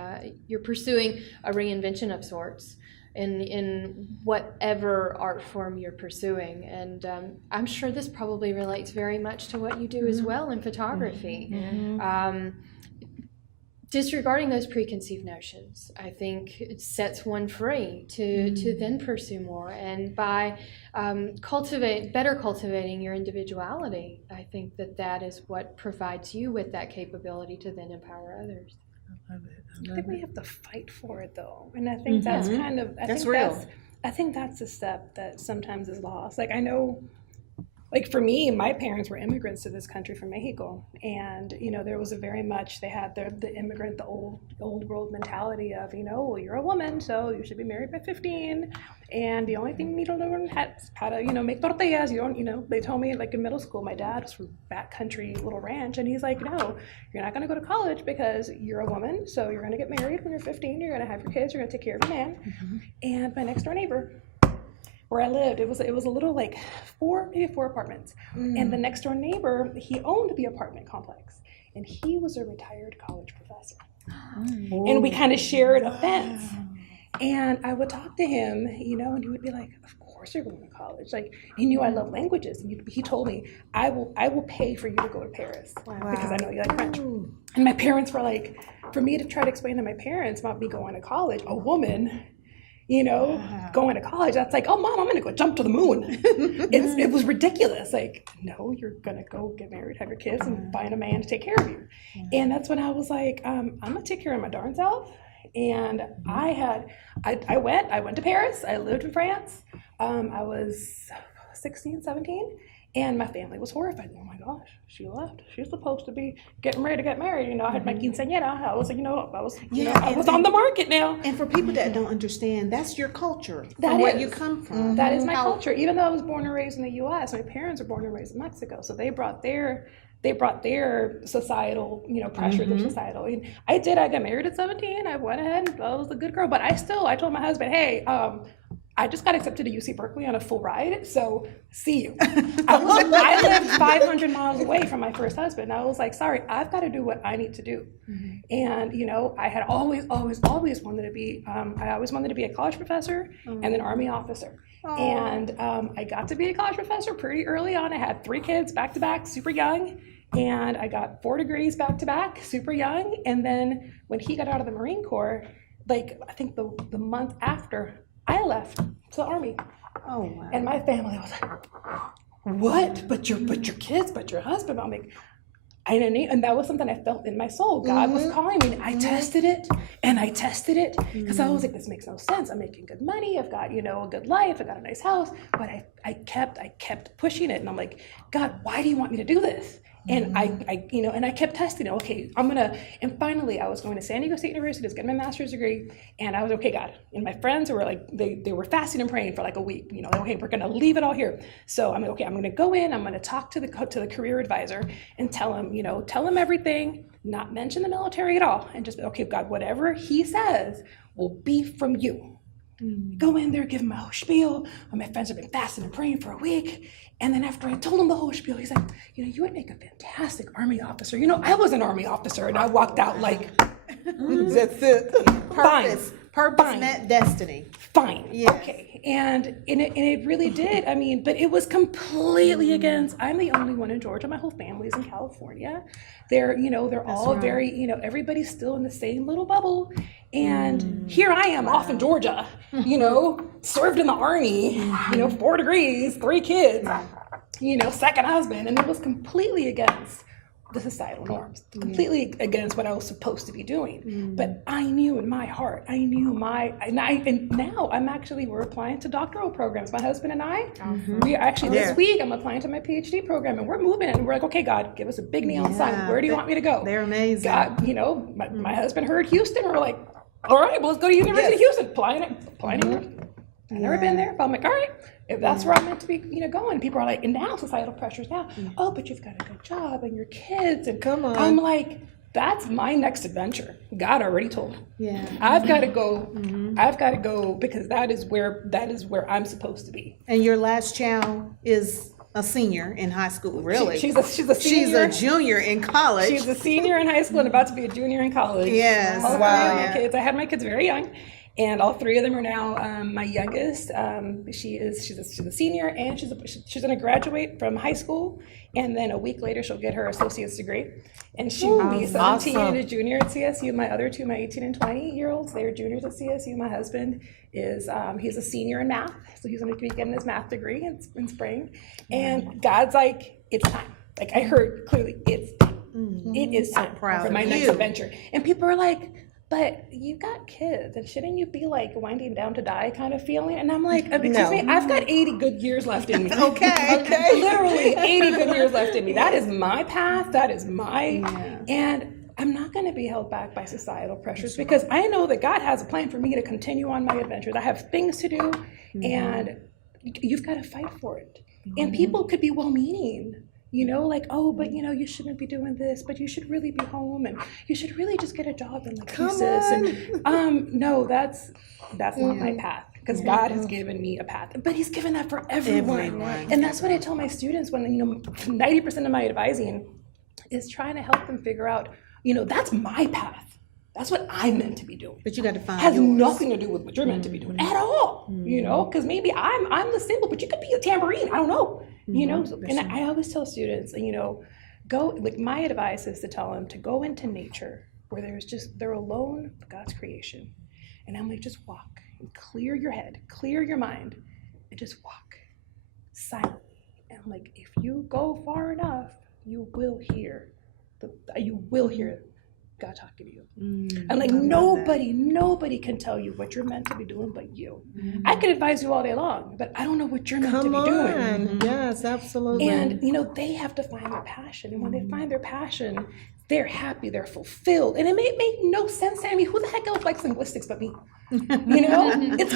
you're pursuing a reinvention of sorts in whatever art form you're pursuing, and I'm sure this probably relates very much to what you do as well in photography. Disregarding those preconceived notions, I think it sets one free to then pursue more, and by better cultivating your individuality, I think that is what provides you with that capability to then empower others. I think we have to fight for it, though, and I think that's kind of I think that's a step that sometimes is lost. Like, I know, like, for me, my parents were immigrants to this country from Mexico, and there was they had the immigrant, the old world mentality of well, you're a woman, so you should be married by 15, and the only thing you need to learn is how to make tortillas. You don't they told me, like, in middle school, my dad was from backcountry little ranch, and he's like, no, you're not going to go to college because you're a woman, so you're going to get married when you're 15, you're going to have your kids, you're going to take care of your man. And my next door neighbor, where I lived, it was a little, like, maybe four apartments, and the next door neighbor, he owned the apartment complex, and he was a retired college professor, and we kind of shared a fence, and I would talk to him, and he would be like, of course you're going to college. Like, he knew I love languages, and he told me, I will pay for you to go to Paris because I know you like French. And my parents were like, for me to try to explain to my parents about me going to college, a woman, going to college, that's like, oh, Mom, I'm going to go jump to the moon. It was ridiculous. Like, no, you're going to go get married, have your kids, and find a man to take care of you. And that's when I was like, I'm going to take care of my darn self. And I went to Paris. I lived in France. I was 16, 17. And my family was horrified. Oh my gosh, she left. She's supposed to be getting ready to get married. I had my quinceañera. I was, I was on the market now. And for people that don't understand, that's your culture, where you come from. That is my culture. Even though I was born and raised in the U.S., my parents were born and raised in Mexico, so they brought their societal, pressure, their societal. And I got married at 17. I went ahead and I was a good girl, but I told my husband, hey, I just got accepted to UC Berkeley on a full ride, so see you. I lived 500 miles away from my first husband. I was like, sorry, I've got to do what I need to do. And I had always wanted to be. I always wanted to be a college professor and an Army officer. And I got to be a college professor pretty early on. I had 3 kids back to back, super young. And I got 4 degrees back to back, super young. And then when he got out of the Marine Corps, like I think the month after, I left to the Army. Oh, wow. And my family was like, what? But your kids, but your husband. I'm like, I didn't need, and that was something I felt in my soul. God was calling me. And I tested it and I tested it because I was like, this makes no sense. I'm making good money. I've got, a good life. I got a nice house. But I kept pushing it. And I'm like, God, why do you want me to do this? And and I kept testing it. Okay, and finally I was going to San Diego State University to get my master's degree. And I was, okay, God. And my friends were like, they were fasting and praying for like a week, okay, we're going to leave it all here. So I'm like, okay, I'm going to go in, I'm going to talk to the career advisor and tell him everything, not mention the military at all. And just, okay, God, whatever he says will be from you. Go in there, give him a whole spiel. My friends have been fasting and praying for a week. And then after I told him the whole spiel, he's like, you would make a fantastic Army officer. I was an Army officer, and I walked out like, That's it. Purpose. Purpose met destiny. fine, Yes. okay. And it really did. I mean, but it was completely against, I'm the only one in Georgia. My whole family's in California. They're all right. very, everybody's still in the same little bubble. And here I am off in Georgia, served in the Army, 4 degrees, 3 kids, second husband. And it was completely against the societal norms, completely against what I was supposed to be doing. But I knew in my heart, and now we're applying to doctoral programs. My husband and I, we actually this week, I'm applying to my PhD program, and we're moving, and we're like, okay, God, give us a big neon sign. Where do you want me to go? They're amazing. God, my husband heard Houston, and we're like, all right, well, let's go to University of Houston, applying. I've never been there, but I'm like, all right, if that's where I'm meant to be, going. People are like, and now societal pressures now. Oh, but you've got a good job and your kids, and Come on. I'm like, that's my next adventure. God already told me. Yeah. I've got to go. I've got to go because that is where I'm supposed to be. And your last child is a senior in high school, really? She's a She's senior. a junior in college. She's a senior in high school and about to be a junior in college. Yes. All 3 Wow. of my kids. I had my kids very young, and all 3 of them are now. My youngest, she's a senior, and she's going to graduate from high school, and then a week later she'll get her associate's degree, and she will be 17 and a junior at CSU. My other 2, my 18 and 20-year-olds, they're juniors at CSU. My husband is he's a senior in math, so he's going to be getting his math degree in spring. And God's like, it's time. Like I heard clearly, it's time. It is time for my next adventure. And people are like, but you got kids, and shouldn't you be like winding down to die kind of feeling? And I'm like, excuse me, I've got 80 good years left in me. Okay. Literally 80 good years left in me. That is my path. That is my, and I'm not going to be held back by societal pressures because I know that God has a plan for me to continue on my adventures. I have things to do, and you've got to fight for it. And people could be well-meaning, like, oh, but you shouldn't be doing this, but you should really be home, and you should really just get a job and like thesis. And no, that's not my path. Because God has given me a path, but He's given that for everyone. And that's what I tell my students when 90% of my advising is trying to help them figure out, that's my path. That's what I'm meant to be doing. But you got to find has yours. nothing to do with what you're meant to be doing at all. Because maybe I'm the cymbal, but you could be a tambourine. I don't know. And I always tell students, go. Like my advice is to tell them to go into nature where they're alone with God's creation, and I'm like, just walk and clear your head, clear your mind, and just walk silently. And I'm like, if you go far enough, you will hear God talking to you. And like nobody can tell you what you're meant to be doing but you. I could advise you all day long, but I don't know what you're meant to be doing. Yes, absolutely. And they have to find their passion. And when they find their passion, they're happy, they're fulfilled. And it may make no sense to me. Who the heck else likes linguistics but me? It's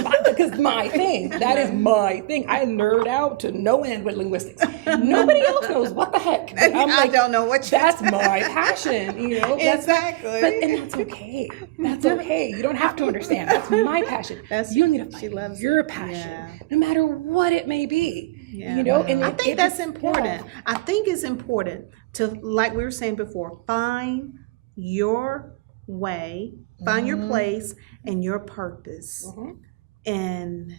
my thing. That is my thing. I nerd out to no end with linguistics. Nobody else knows what the heck. But I'm like, I don't know what that's my passion, Exactly. And that's okay. That's okay. You don't have to understand. That's my passion. You need to find your passion, no matter what it may be. And I think that's important. I think it's important to, like we were saying before, find your way, find your place and your purpose. And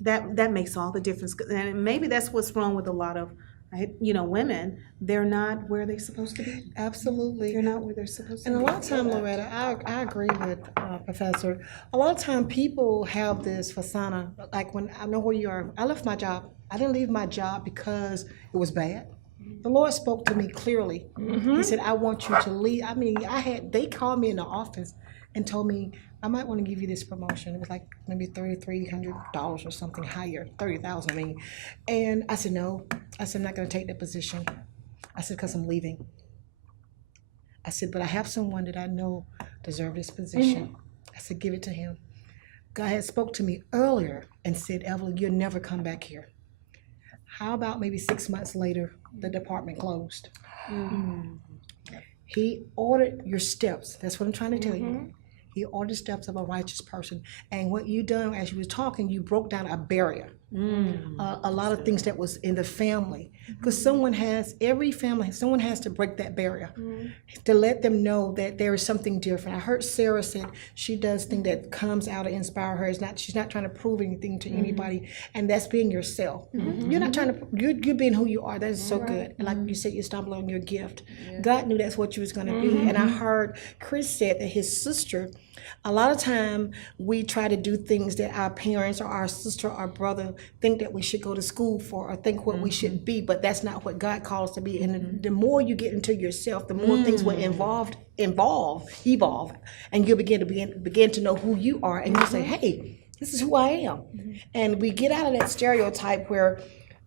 That makes all the difference. And maybe that's what's wrong with a lot of, women. They're not where they're supposed to be. Absolutely. They're not where they're supposed to And be. a lot of time, Loretta, I agree with Professor. A lot of time people have this persona, like when I know where you are. I left my job. I didn't leave my job because it was bad. The Lord spoke to me clearly. He said, I want you to leave. I mean, they called me in the office and told me, I might want to give you this promotion. It was like maybe $3,300 or something higher, 30,000 I mean. And I said, no. I said, I'm not going to take that position. I said, because I'm leaving. I said, but I have someone that I know deserves this position. I said, give it to him. God had spoke to me earlier and said, Evelyn, you'll never come back here. How about maybe 6 months later, the department closed? He ordered your steps. That's what I'm trying to tell you. He ordered the steps of a righteous person. And what you done as you was talking, you broke down a barrier. A lot of things that was in the family. Because every family, someone has to break that barrier to let them know that there is something different. I heard Sarah said she does things that comes out to inspire her. She's not trying to prove anything to anybody, and that's being yourself. You're not trying to, you're being who you are. That is so good. And like you said, you stumble on your gift. God knew that's what you was going to be. And I heard Chris said that his sister, a lot of time we try to do things that our parents or our sister or brother think that we should go to school for or think what we should be, but that's not what God calls to be. And the more you get into yourself, the more things will evolve, and you'll begin to know who you are, and you say, hey, this is who I am. And we get out of that stereotype where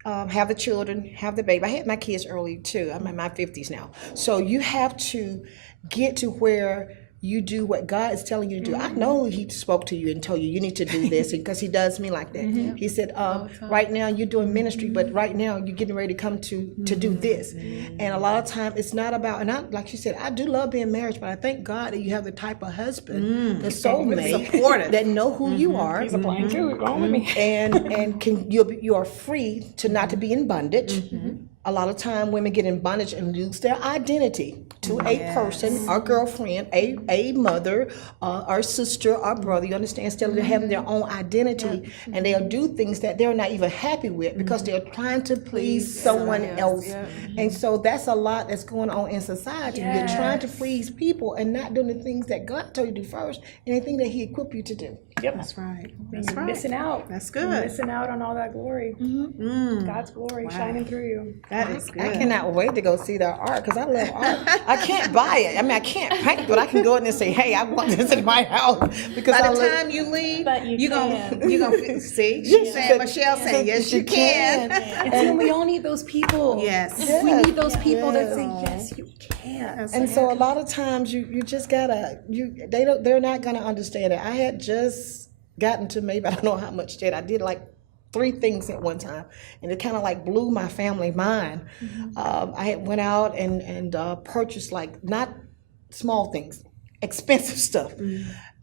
have the children, have the baby. I had my kids early too. I'm in my 50s now. So you have to get to where you do what God is telling you to do. I know He spoke to you and told you, you need to do this, because He does me like that. He said, right now you're doing ministry, but right now you're getting ready to come to do this. And a lot of time it's not about, and like you said, I do love being married, but I thank God that you have the type of husband, the soulmate, that know who you are. He's applying too. Go on with me. And you are free to not to be in bondage. A lot of time women get in bondage and lose their identity to a person, our girlfriend, a mother, our sister, our brother, you understand, instead of having their own identity, and they'll do things that they're not even happy with because they're trying to please someone else. And so that's a lot that's going on in society. You're trying to please people and not doing the things that God told you to do first, anything that He equipped you to do. Yep. That's right. You're That's right. missing out. That's You're good. missing out on all that glory. God's glory shining through you. That is good. I cannot wait to go see their art because I love art. I can't buy it. I mean, I can't paint, but I can go in and say, "Hey, I want this in my house." Because By the time you leave, But you gonna see. She's saying, Michelle saying, yes, you can. And we all need those people. Yes. We need those people that say, yes, you can. And so a lot of times you just gotta they're not gonna understand it. I had just gotten to maybe I don't know how much yet. I did like 3 things at one time, and it kind of like blew my family mind. I had went out and purchased like not small things, expensive stuff.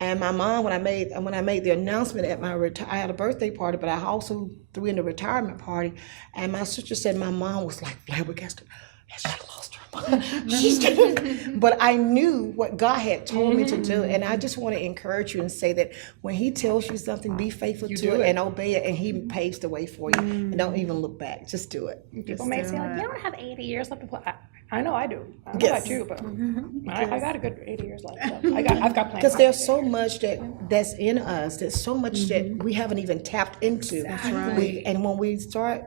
And my mom, when I made the announcement at my I had a birthday party, but I also threw in the retirement party, and my sister said my mom was like flabbergasted. Has she lost her mind? But I knew what God had told me to do, and I just want to encourage you and say that when He tells you something, be faithful to it and obey it, and He paves the way for you. And don't even look back. Just do it. People may say, like, you don't have 80 years left to play. I know I do. I know Yes. I do, but I got a good 80 years left. So I've got plans. Because there's so much that's in us. There's so much that we haven't even tapped into. That's right. And when we start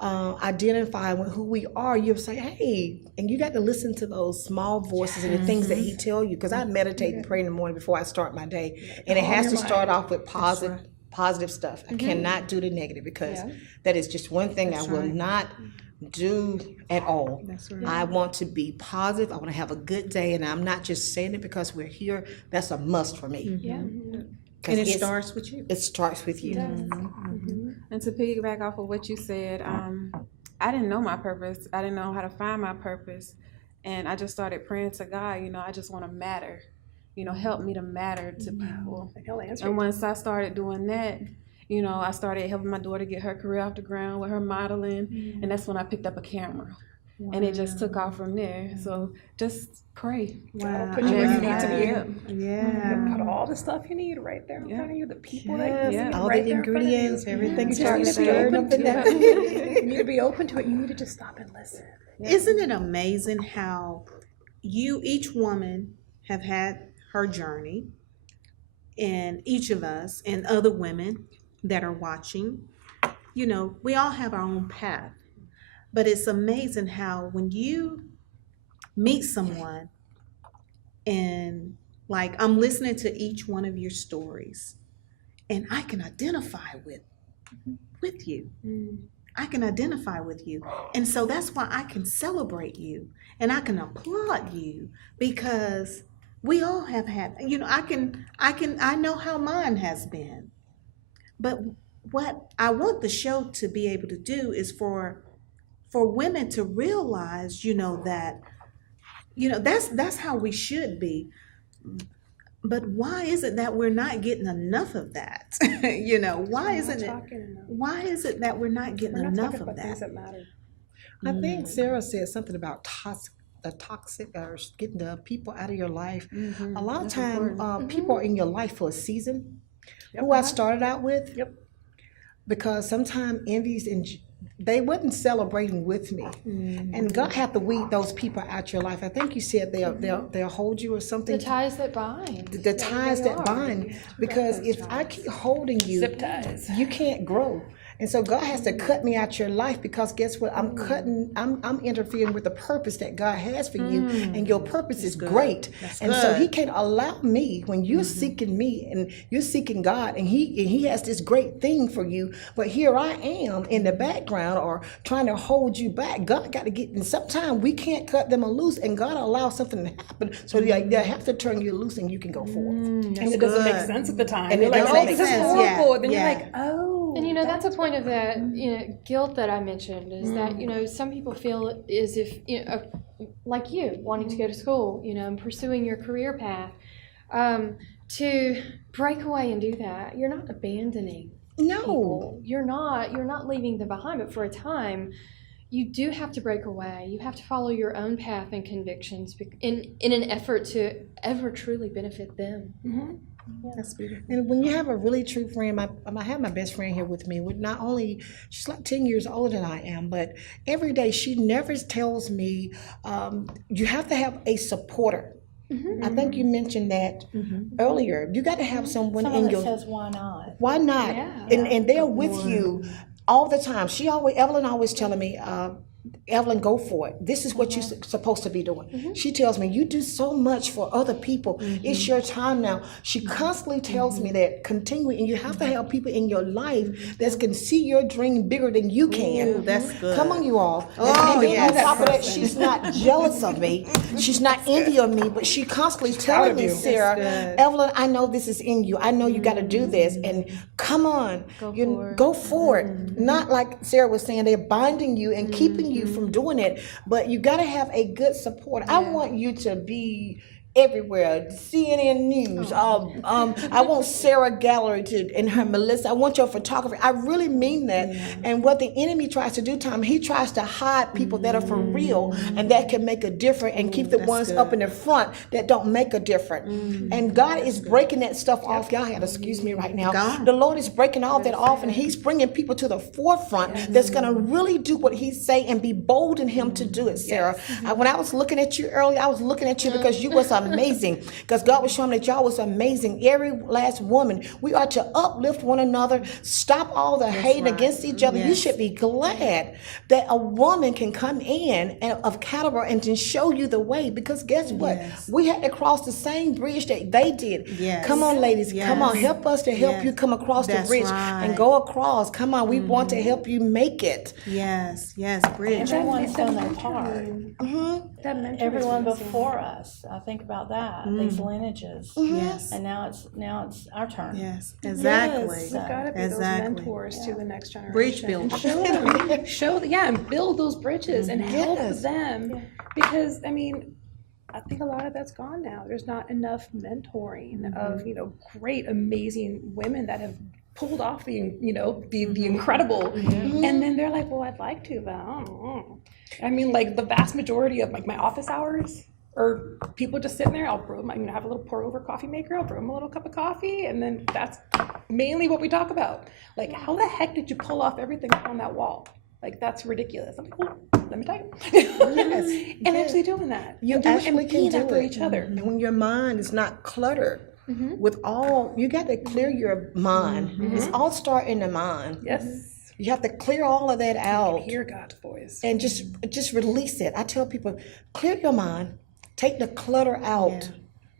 identifying with who we are, you'll say, hey, and you got to listen to those small voices and the things that He tell you. Because I meditate and pray in the morning before I start my day. And it has to start off with positive stuff. I cannot do the negative, because that is just one thing I will not do at all. I want to be positive. I want to have a good day, and I'm not just saying it because we're here. That's a must for me. And it starts with you. It starts with you. And to piggyback off of what you said, I didn't know my purpose. I didn't know how to find my purpose. And I just started praying to God, I just want to matter. Help me to matter to people. And once I started doing that, I started helping my daughter get her career off the ground with her modeling. And that's when I picked up a camera. and it just took off from there. So just pray. Wow. Put you where you need to be. Yeah. Put all the stuff you need right there in Yeah. front of you. The people Yes, that you need all right the there in front of you. ingredients, everything's You just need to be stirred open up in to there. it. You need to be open to it. You need to just stop and listen. Isn't it amazing how each woman, have had her journey, and each of us and other women that are watching, we all have our own path. But it's amazing how when you meet someone and like I'm listening to each one of your stories and I can identify with you. I can identify with you. And so that's why I can celebrate you and I can applaud you because we all have had, I know how mine has been. But what I want the show to be able to do is for women to realize, that, that's how we should be. But why is it that we're not getting enough of that? Why isn't it that we're not getting We're not enough talking of about things that? that matter. I think Sarah said something about toxic or getting the people out of your life. A lot of That's time, important. people are in your life for a season. Who I started out with. Yep. Because sometimes envies and they wasn't celebrating with me, and God have to weed those people out your life. I think you said they'll hold you or something. The ties that bind. The ties that bind. Because if I keep holding you, Zip ties. you can't grow. And so God has to cut me out your life because guess what? I'm interfering with the purpose that God has for you, and your purpose is great. And so He can't allow me when you're seeking me and you're seeking God, and He has this great thing for you. But here I am in the background or trying to hold you back. God got to get. And sometimes we can't cut them loose, and God allows something to happen so they have to turn you loose, and you can go forward. And it doesn't make sense at the time. And You're it like, doesn't oh, make this is sense. horrible. Yeah, Then yeah. you're like, oh. And that's a point of that guilt that I mentioned is that some people feel as if like you wanting to go to school and pursuing your career path, to break away and do that. You're not abandoning people. You're not leaving them behind, but for a time you do have to break away. You have to follow your own path and convictions in an effort to ever truly benefit them. That's beautiful. And when you have a really true friend, I have my best friend here with me. Not only she's like 10 years older than I am, but every day she never tells me, you have to have a supporter. I think you mentioned that earlier. You got to have someone Someone in that your. says, why not? Why not? Yeah. And they're with you all the time. Evelyn always telling me, Evelyn, go for it. This is what you're supposed to be doing. She tells me, you do so much for other people. It's your time now. She constantly tells me that, continue, and you have to have people in your life that can see your dream bigger than you can. Ooh, that's good. Come on, you all. Oh, And yes. on top of that, she's not jealous of me. She's not envy of me, but she constantly telling me, Sarah, good. Evelyn, I know this is in you. I know you got to do this. And come on, go for it. Not like Sarah was saying, they're binding you and keeping you from doing it, but you got to have a good support. I want you to be everywhere, CNN News. I want Sarah Gallery and her Melissa. I want your photography. I really mean that. And what the enemy tries to do, Tom, he tries to hide people that are for real and that can make a difference and keep the ones up in the front that don't make a difference. And God is breaking that stuff off. Y'all have to excuse me right now. The Lord is breaking all that off, and He's bringing people to the forefront that's going to really do what He say and be bold in Him to do it, Sarah. When I was looking at you earlier, I was looking at you because you was amazing, because God was showing that y'all was amazing. Every last woman, we are to uplift one another, stop all the hating against each other. You should be glad that a woman can come in of caliber and can show you the way, because guess what? We had to cross the same bridge that they did. Come on, ladies, come on, help us to help you come across the bridge and go across. Come on, we want to help you make it. Yes, Bridge. Everyone's done their part. Everyone Everyone before us. I think about that. These lineages. Yes. And now it's our turn. Yes, exactly. Yes. We've got to be Exactly. those mentors to the next generation. Bridge And builders. and build those bridges and help Yes. them, because I think a lot of that's gone now. There's not enough mentoring of great, amazing women that have pulled off the incredible. And then they're like, well, I'd like to, but I don't know. I mean, like the vast majority of like my office hours or people just sitting there, I'll brew them, have a little pour over coffee maker, I'll brew them a little cup of coffee, and then that's mainly what we talk about. Like, how the heck did you pull off everything on that wall? Like, that's ridiculous. I'm like, well, let me tell you. Yes, And yes. actually doing that. You And doing- actually and can being do that for it. each other. And when your mind is not cluttered with all, you got to clear your mind. It's all start in the mind. Yes. You have to clear all of that out Hear God's voice. and just release it. I tell people, clear your mind, take the clutter out,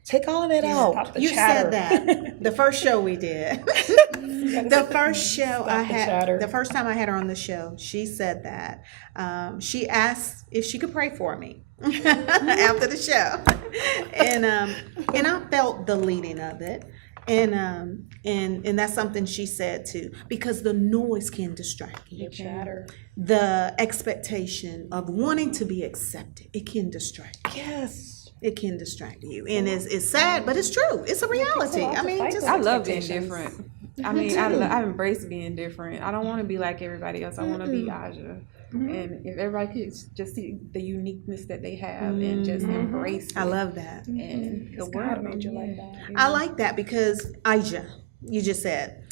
take all of that out. Stop the You chatter. said that the first show we did. The first show I the had, chatter. the first time I had her on the show, she said that. She asked if she could pray for me after the show, and I felt the leading of it, and that's something she said too, because the noise can distract you. Chatter. The expectation of wanting to be accepted, it can distract you. Yes. It can distract you, and it's sad, but it's true. It's a reality. I mean, just I love being expectations. different. I mean, I embrace being different. I don't want to be like everybody else. I want to be Aja. And if everybody could just see the uniqueness that they have and just embrace it. I love that. And the God world made you like that. I like that because Aja, you just said,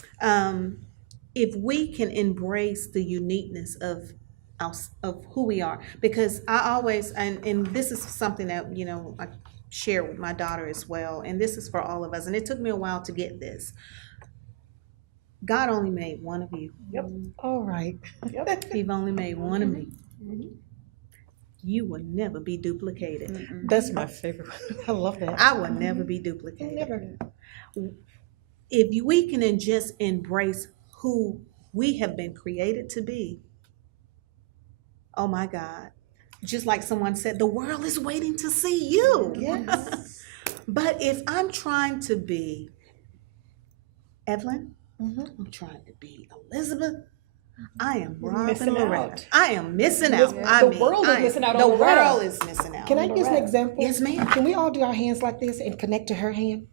if we can embrace the uniqueness of who we are, because I always, and this is something that, I share with my daughter as well, and this is for all of us, and it took me a while to get this. God only made one of you. Yep. All right. He's only made one of me. You will never be duplicated. That's my favorite. I love that. I will never be duplicated. Never. If we can just embrace who we have been created to be, oh my God. Just like someone said, the world is waiting to see you. Yes. But if I'm trying to be Evelyn, I'm trying to be Elizabeth, I am robbing missing Loretta. out. I am missing out. The world is missing out on The Loretta. world is missing out. Can I give an example? Yes, ma'am. Can we all do our hands like this and connect to her hand?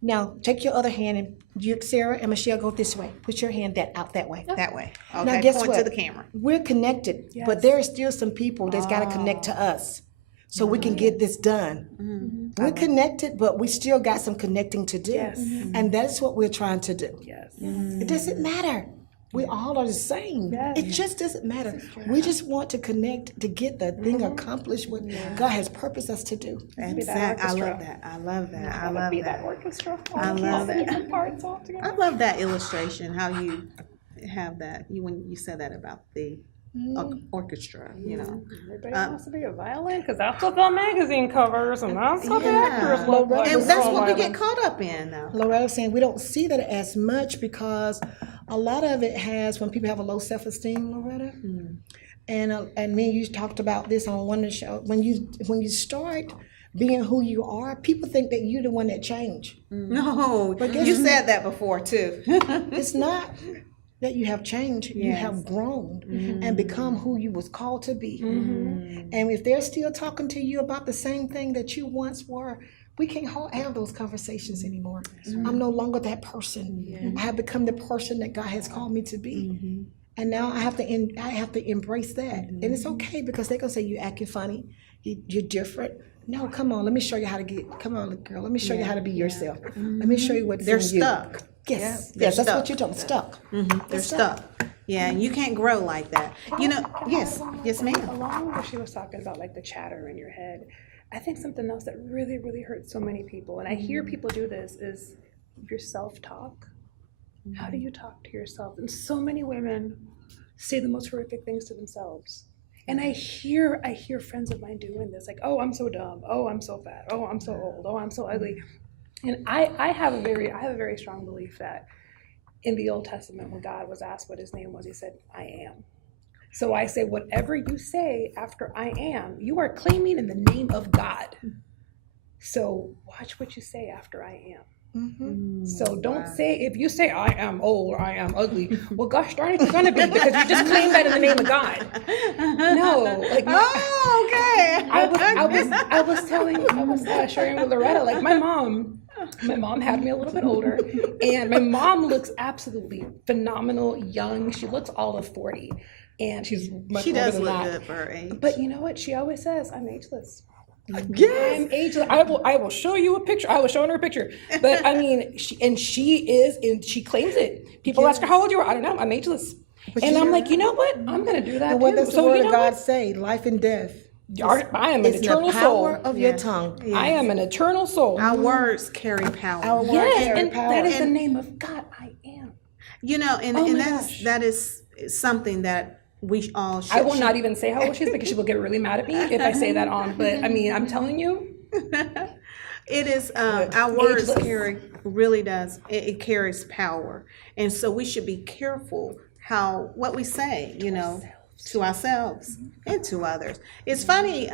Now, take your other hand and you, Sarah and Michelle, go this way. Put your hand out that way. That way. Now, Okay, guess point what? to the camera. We're connected, but there are still some people that's got to connect to us so we can get this done. We're connected, but we still got some connecting to do. Yes. And that's what we're trying to do. Yes. It doesn't matter. We all are the same. Yes. It just doesn't matter. We just want to connect to get the thing accomplished what God has purposed us to do. Exactly. I love orchestra. that. I love that. I I love be that that. orchestra. I love that. Different parts all together. I love that illustration, how you have that, when you said that about the orchestra, Everybody wants to be a violin because that's what the magazine covers and that's what the actors look like. And that's for what we violin. get caught up in though. Loretta was saying we don't see that as much because a lot of it has when people have a low self-esteem, Loretta. And me and you talked about this on one of the shows. When you start being who you are, people think that you're the one that changed. No, guess you what? said that before too. It's not that you have changed. You have grown and become who you was called to be. And if they're still talking to you about the same thing that you once were, we can't have those conversations anymore. I'm no longer that person. I have become the person that God has called me to be. And now I have to embrace that. And it's okay because they're gonna say you're acting funny, you're different. No, come on, let me show you how to come on, girl, let me show you how to be yourself. Let me show you what's They're in you. stuck. Yes, They're yes, that's stuck. what you're talking, stuck. They're stuck. Yeah, and you can't grow like that. Yes, ma'am. Along with what she was talking about, like the chatter in your head, I think something else that really, really hurts so many people, and I hear people do this, is your self-talk. How do you talk to yourself? And so many women say the most horrific things to themselves. And I hear friends of mine doing this, like, oh, I'm so dumb. Oh, I'm so fat. Oh, I'm so old. Oh, I'm so ugly. And I have a very strong belief that in the Old Testament, when God was asked what his name was, he said, I am. So I say, whatever you say after I am, you are claiming in the name of God. So watch what you say after I am. So don't say, if you say I am old or I am ugly, well, gosh darn it, you're gonna be, because you just claimed that in the name of God. No, like okay. I was sharing with Loretta, like my mom had me a little bit older, and my mom looks absolutely phenomenal, young. She looks all of 40, and she's much She older does than look that. good for her age. But you know what? She always says, I'm ageless. Yes. I'm ageless. I will show you a picture. I was showing her a picture. But I mean, she claims it. People ask her how old you are. I don't know. I'm ageless. And I'm like, you know what? I'm gonna do that And what too. does the So word you of know God what? say? Life and death. I am an It's in the eternal power soul. of your tongue. I am an eternal soul. Our words carry power. Our words Yes, carry and power. that is the name of God. I am. You know, and, Oh and my that gosh. is that is something that we all should. I will not even say how old she is because she will get really mad at me if I say that on. But I mean, I'm telling you, It is our words Ageless. really does it carries power, and so we should be careful what we say, you know, to ourselves and to others. It's funny,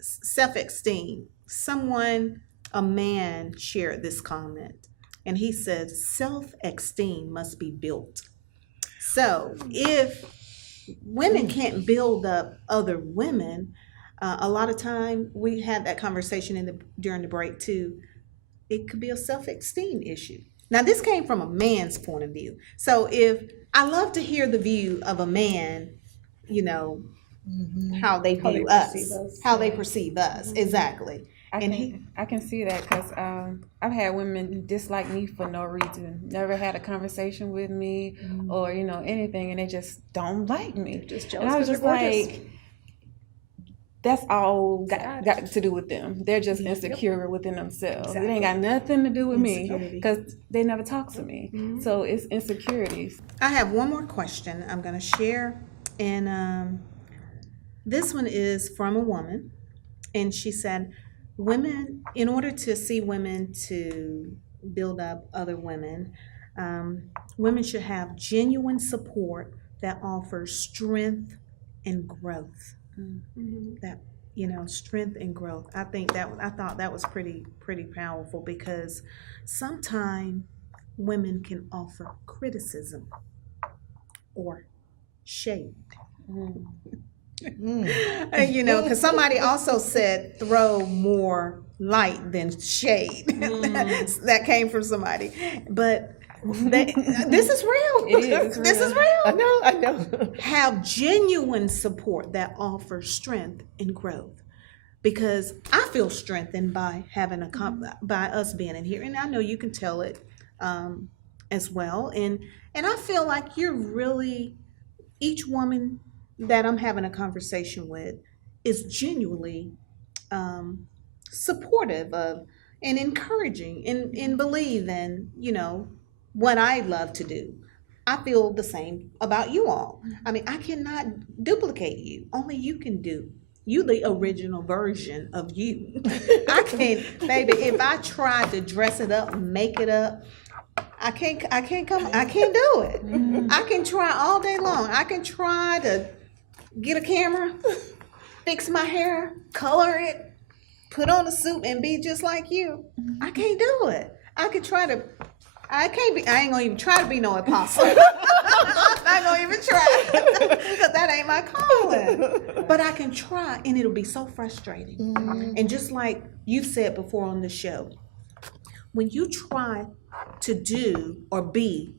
self-esteem. A man shared this comment, and he said, self-esteem must be built. So if women can't build up other women, a lot of time we had that conversation during the break too. It could be a self-esteem issue. Now this came from a man's point of view. So if I love to hear the view of a man, you know, how they view us, how they perceive us, exactly. I can see that because I've had women dislike me for no reason. Never had a conversation with me or anything, and they just don't like me. just And jealous I was because just you're gorgeous. like, that's all got to do with them. They're just insecure within themselves. It ain't got nothing to do with me Insecurity. because they never talk to me. So it's insecurities. I have one more question I'm going to share, and this one is from a woman, and she said, women, in order to see women to build up other women, women should have genuine support that offers strength and growth. That, strength and growth. I thought that was pretty powerful, because sometimes women can offer criticism or shade. Because somebody also said throw more light than shade. That came from somebody. But this is real. It is. This is real. I know. Have genuine support that offers strength and growth. Because I feel strengthened by having by us being in here, and I know you can tell it as well. And I feel like you're really, each woman that I'm having a conversation with is genuinely supportive of and encouraging and believe in, what I love to do. I feel the same about you all. I mean, I cannot duplicate you. Only you can do. You the original version of you. I can't, baby, if I try to dress it up, make it up, I can't do it. I can try all day long. I can try to get a camera, fix my hair, color it, put on a suit and be just like you. I can't do it. I ain't gonna even try to be no apostle. I'm not gonna even try, because that ain't my calling. But I can try, and it'll be so frustrating. And just like you've said before on the show, when you try to do or be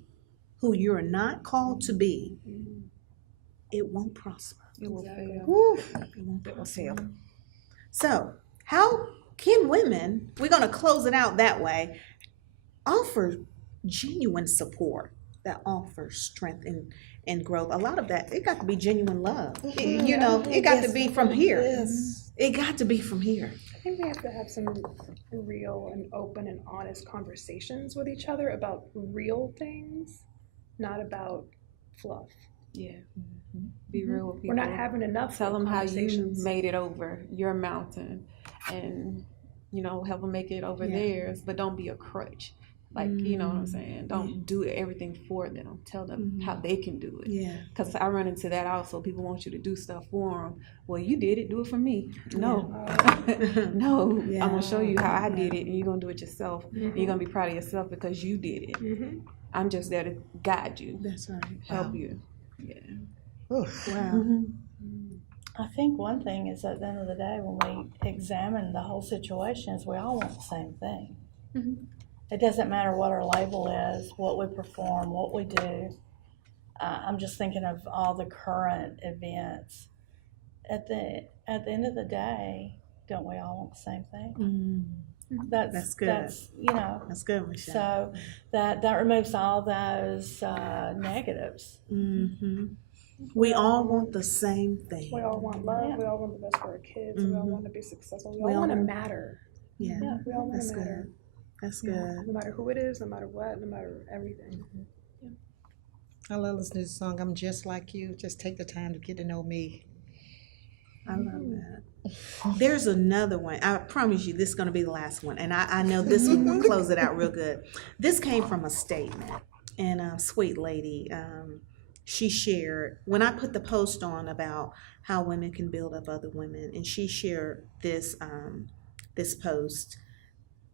who you're not called to be, it won't prosper. It will fail. It will fail. So, how can women, we're going to close it out that way, offer genuine support that offers strength and growth? A lot of that, it got to be genuine love. It got to be from here. It got to be from here. I think we have to have some real and open and honest conversations with each other about real things, not about fluff. Yeah. Be real with people. We're not having enough Tell them how you conversations. made it over your mountain, and help them make it over theirs. But don't be a crutch. Like, you know what I'm saying? Don't do everything for them. Tell them how they can do it. Yeah. Because I run into that also. People want you to do stuff for them. Well, you did it. Do it for me. No. No, Yeah. I'm gonna show you how I did it, and you're gonna do it yourself. And you're gonna be proud of yourself because you did it. Mm-hmm. I'm just there to guide you, That's right. help Wow. you. Yeah. Oof. Wow. I think one thing is at the end of the day, when we examine the whole situation, is we all want the same thing. Mhm. It doesn't matter what our label is, what we perform, what we do. I'm just thinking of all the current events. At the end of the day, don't we all want the same thing? That's good. That's, you know, That's good, Michelle. so that removes all those negatives. Mm-hmm. We all want the same thing. We all want love. Yeah. We all want the best for our kids. We all Mhm. want to be successful. We We all all want to want- matter. Yeah, Yeah, we all want that's to matter. good. That's Yeah. good. No matter who it is, no matter what, no matter everything. I love listening to the song. I'm just like you. Just take the time to get to know me. I love that. There's another one. I promise you this is going to be the last one. And I know this one will close it out real good. This came from a statement. And a sweet lady, she shared, when I put the post on about how women can build up other women, and she shared this, this post.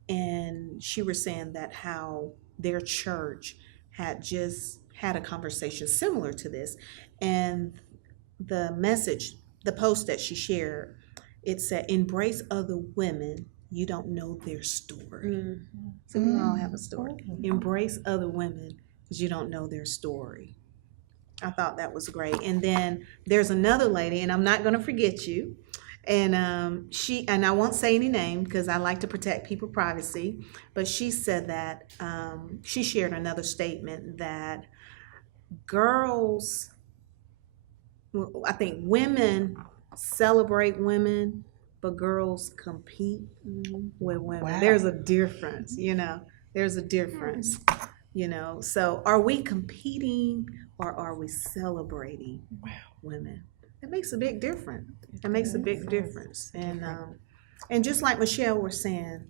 And she was saying that how their church had just had a conversation similar to this. And the message, the post that she shared, it said, embrace other women, you don't know their story. So we all have a story. Embrace other women because you don't know their story. I thought that was great. And then there's another lady, and I'm not going to forget you. And and I won't say any name because I like to protect people's privacy, but she said that she shared another statement that girls, I think women celebrate women, but girls compete with women. Wow. There's a difference, there's a difference, So are we competing or are we celebrating women? It makes a big difference. It makes a big difference. And just like Michelle was saying,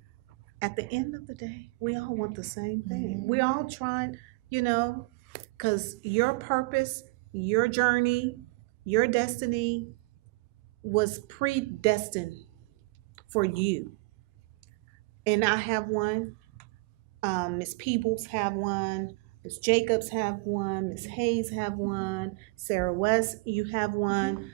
at the end of the day, we all want the same thing. We all trying, because your purpose, your journey, your destiny was predestined for you. And I have one. Miss Peebles have one. Miss Jacobs have one. Miss Hayes have one. Sarah West, you have one.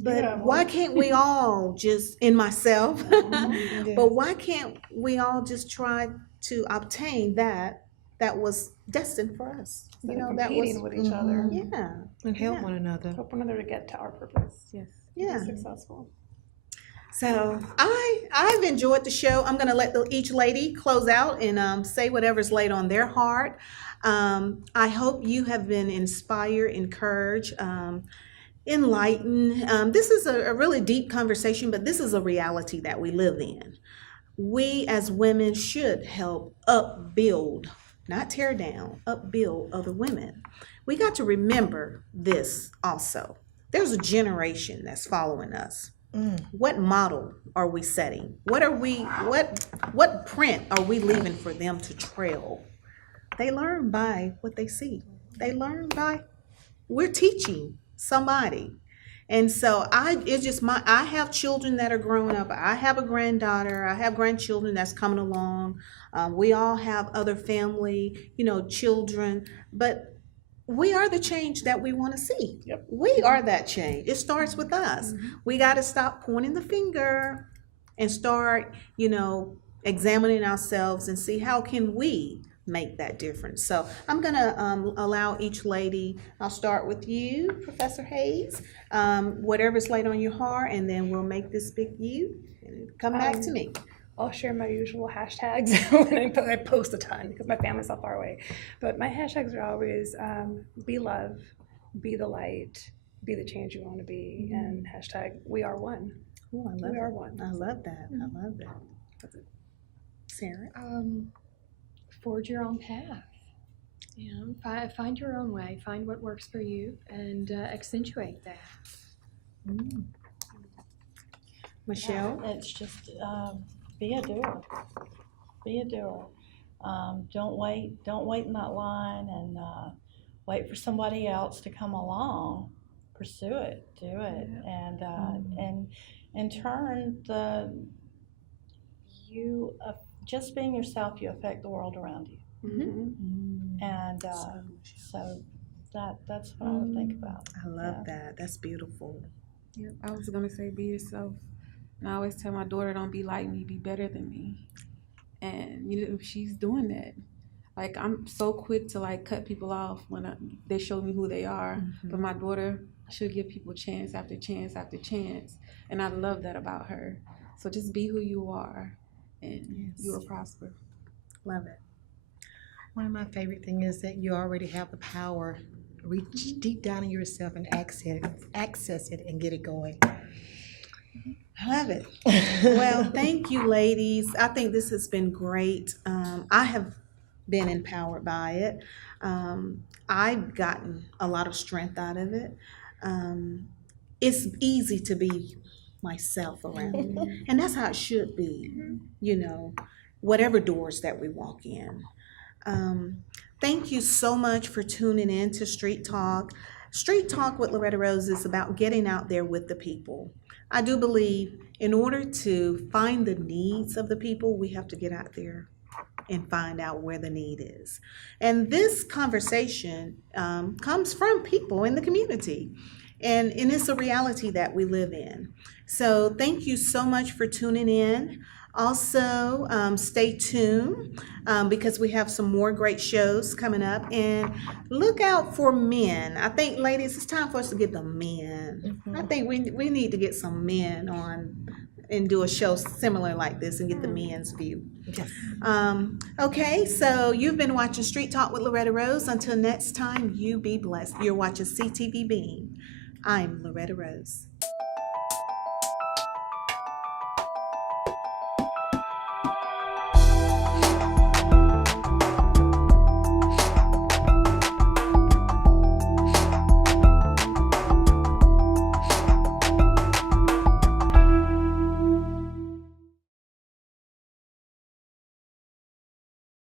But why can't we all just, in myself, but why can't we all just try to obtain that was destined for us? Instead of That competing was, with each other. yeah, And help Yeah. one another. Help one another to get to our purpose. Yes. yeah. Be successful. So I've enjoyed the show. I'm gonna let each lady close out and say whatever's laid on their heart. I hope you have been inspired, encouraged, enlightened. This is a really deep conversation, but this is a reality that we live in. We as women should help upbuild, not tear down, upbuild other women. We got to remember this also. There's a generation that's following us. What model are we setting? What print are we leaving for them to trail? They learn by what they see. They learn by, we're teaching somebody. And so I have children that are growing up. I have a granddaughter. I have grandchildren that's coming along. We all have other family, children, but we are the change that we want to see. Yep. We are that change. It starts with us. We got to stop pointing the finger and start, examining ourselves and see how can we make that difference. So I'm gonna allow each lady, I'll start with you, Professor Hayes, whatever's laid on your heart, and then we'll make this big you and come back to me. I'll share my usual hashtags when I post a ton because my family's so far away. But my hashtags are always be love, be the light, be the change you want to be, and hashtag we are one. Oh, I love We are it. one. I love that. I love that. Sarah? Forge your own path. Find your own way. Find what works for you, and accentuate that. Michelle? It's just be a doer. Be a doer. Don't wait in that line and wait for somebody else to come along. Pursue it. Do it. And in turn, just being yourself, you affect the world around you. And so that's what I would think about. I love that. That's beautiful. Yep, I was gonna say be yourself. And I always tell my daughter, don't be like me, be better than me. And you know, she's doing that. Like I'm so quick to like cut people off when they show me who they are. But my daughter, she'll give people chance after chance after chance. And I love that about her. So just be who you are and you will prosper. Love it. One of my favorite things is that you already have the power. Reach deep down in yourself and access it and get it going. I love it. Well, thank you, ladies. I think this has been great. I have been empowered by it. I've gotten a lot of strength out of it. It's easy to be myself around you, and that's how it should be, you know, whatever doors that we walk in. Thank you so much for tuning in to Street Talk. Street Talk with Loretta Rose is about getting out there with the people. I do believe in order to find the needs of the people, we have to get out there and find out where the need is. And this conversation comes from people in the community. And it's a reality that we live in. So thank you so much for tuning in. Also, stay tuned because we have some more great shows coming up. And look out for men. I think, ladies, it's time for us to get the men. I think we need to get some men on and do a show similar like this and get the men's view. Yes. Okay, so you've been watching Street Talk with Loretta Rose. Until next time, you be blessed. You're watching CTV Beam. I'm Loretta Rose.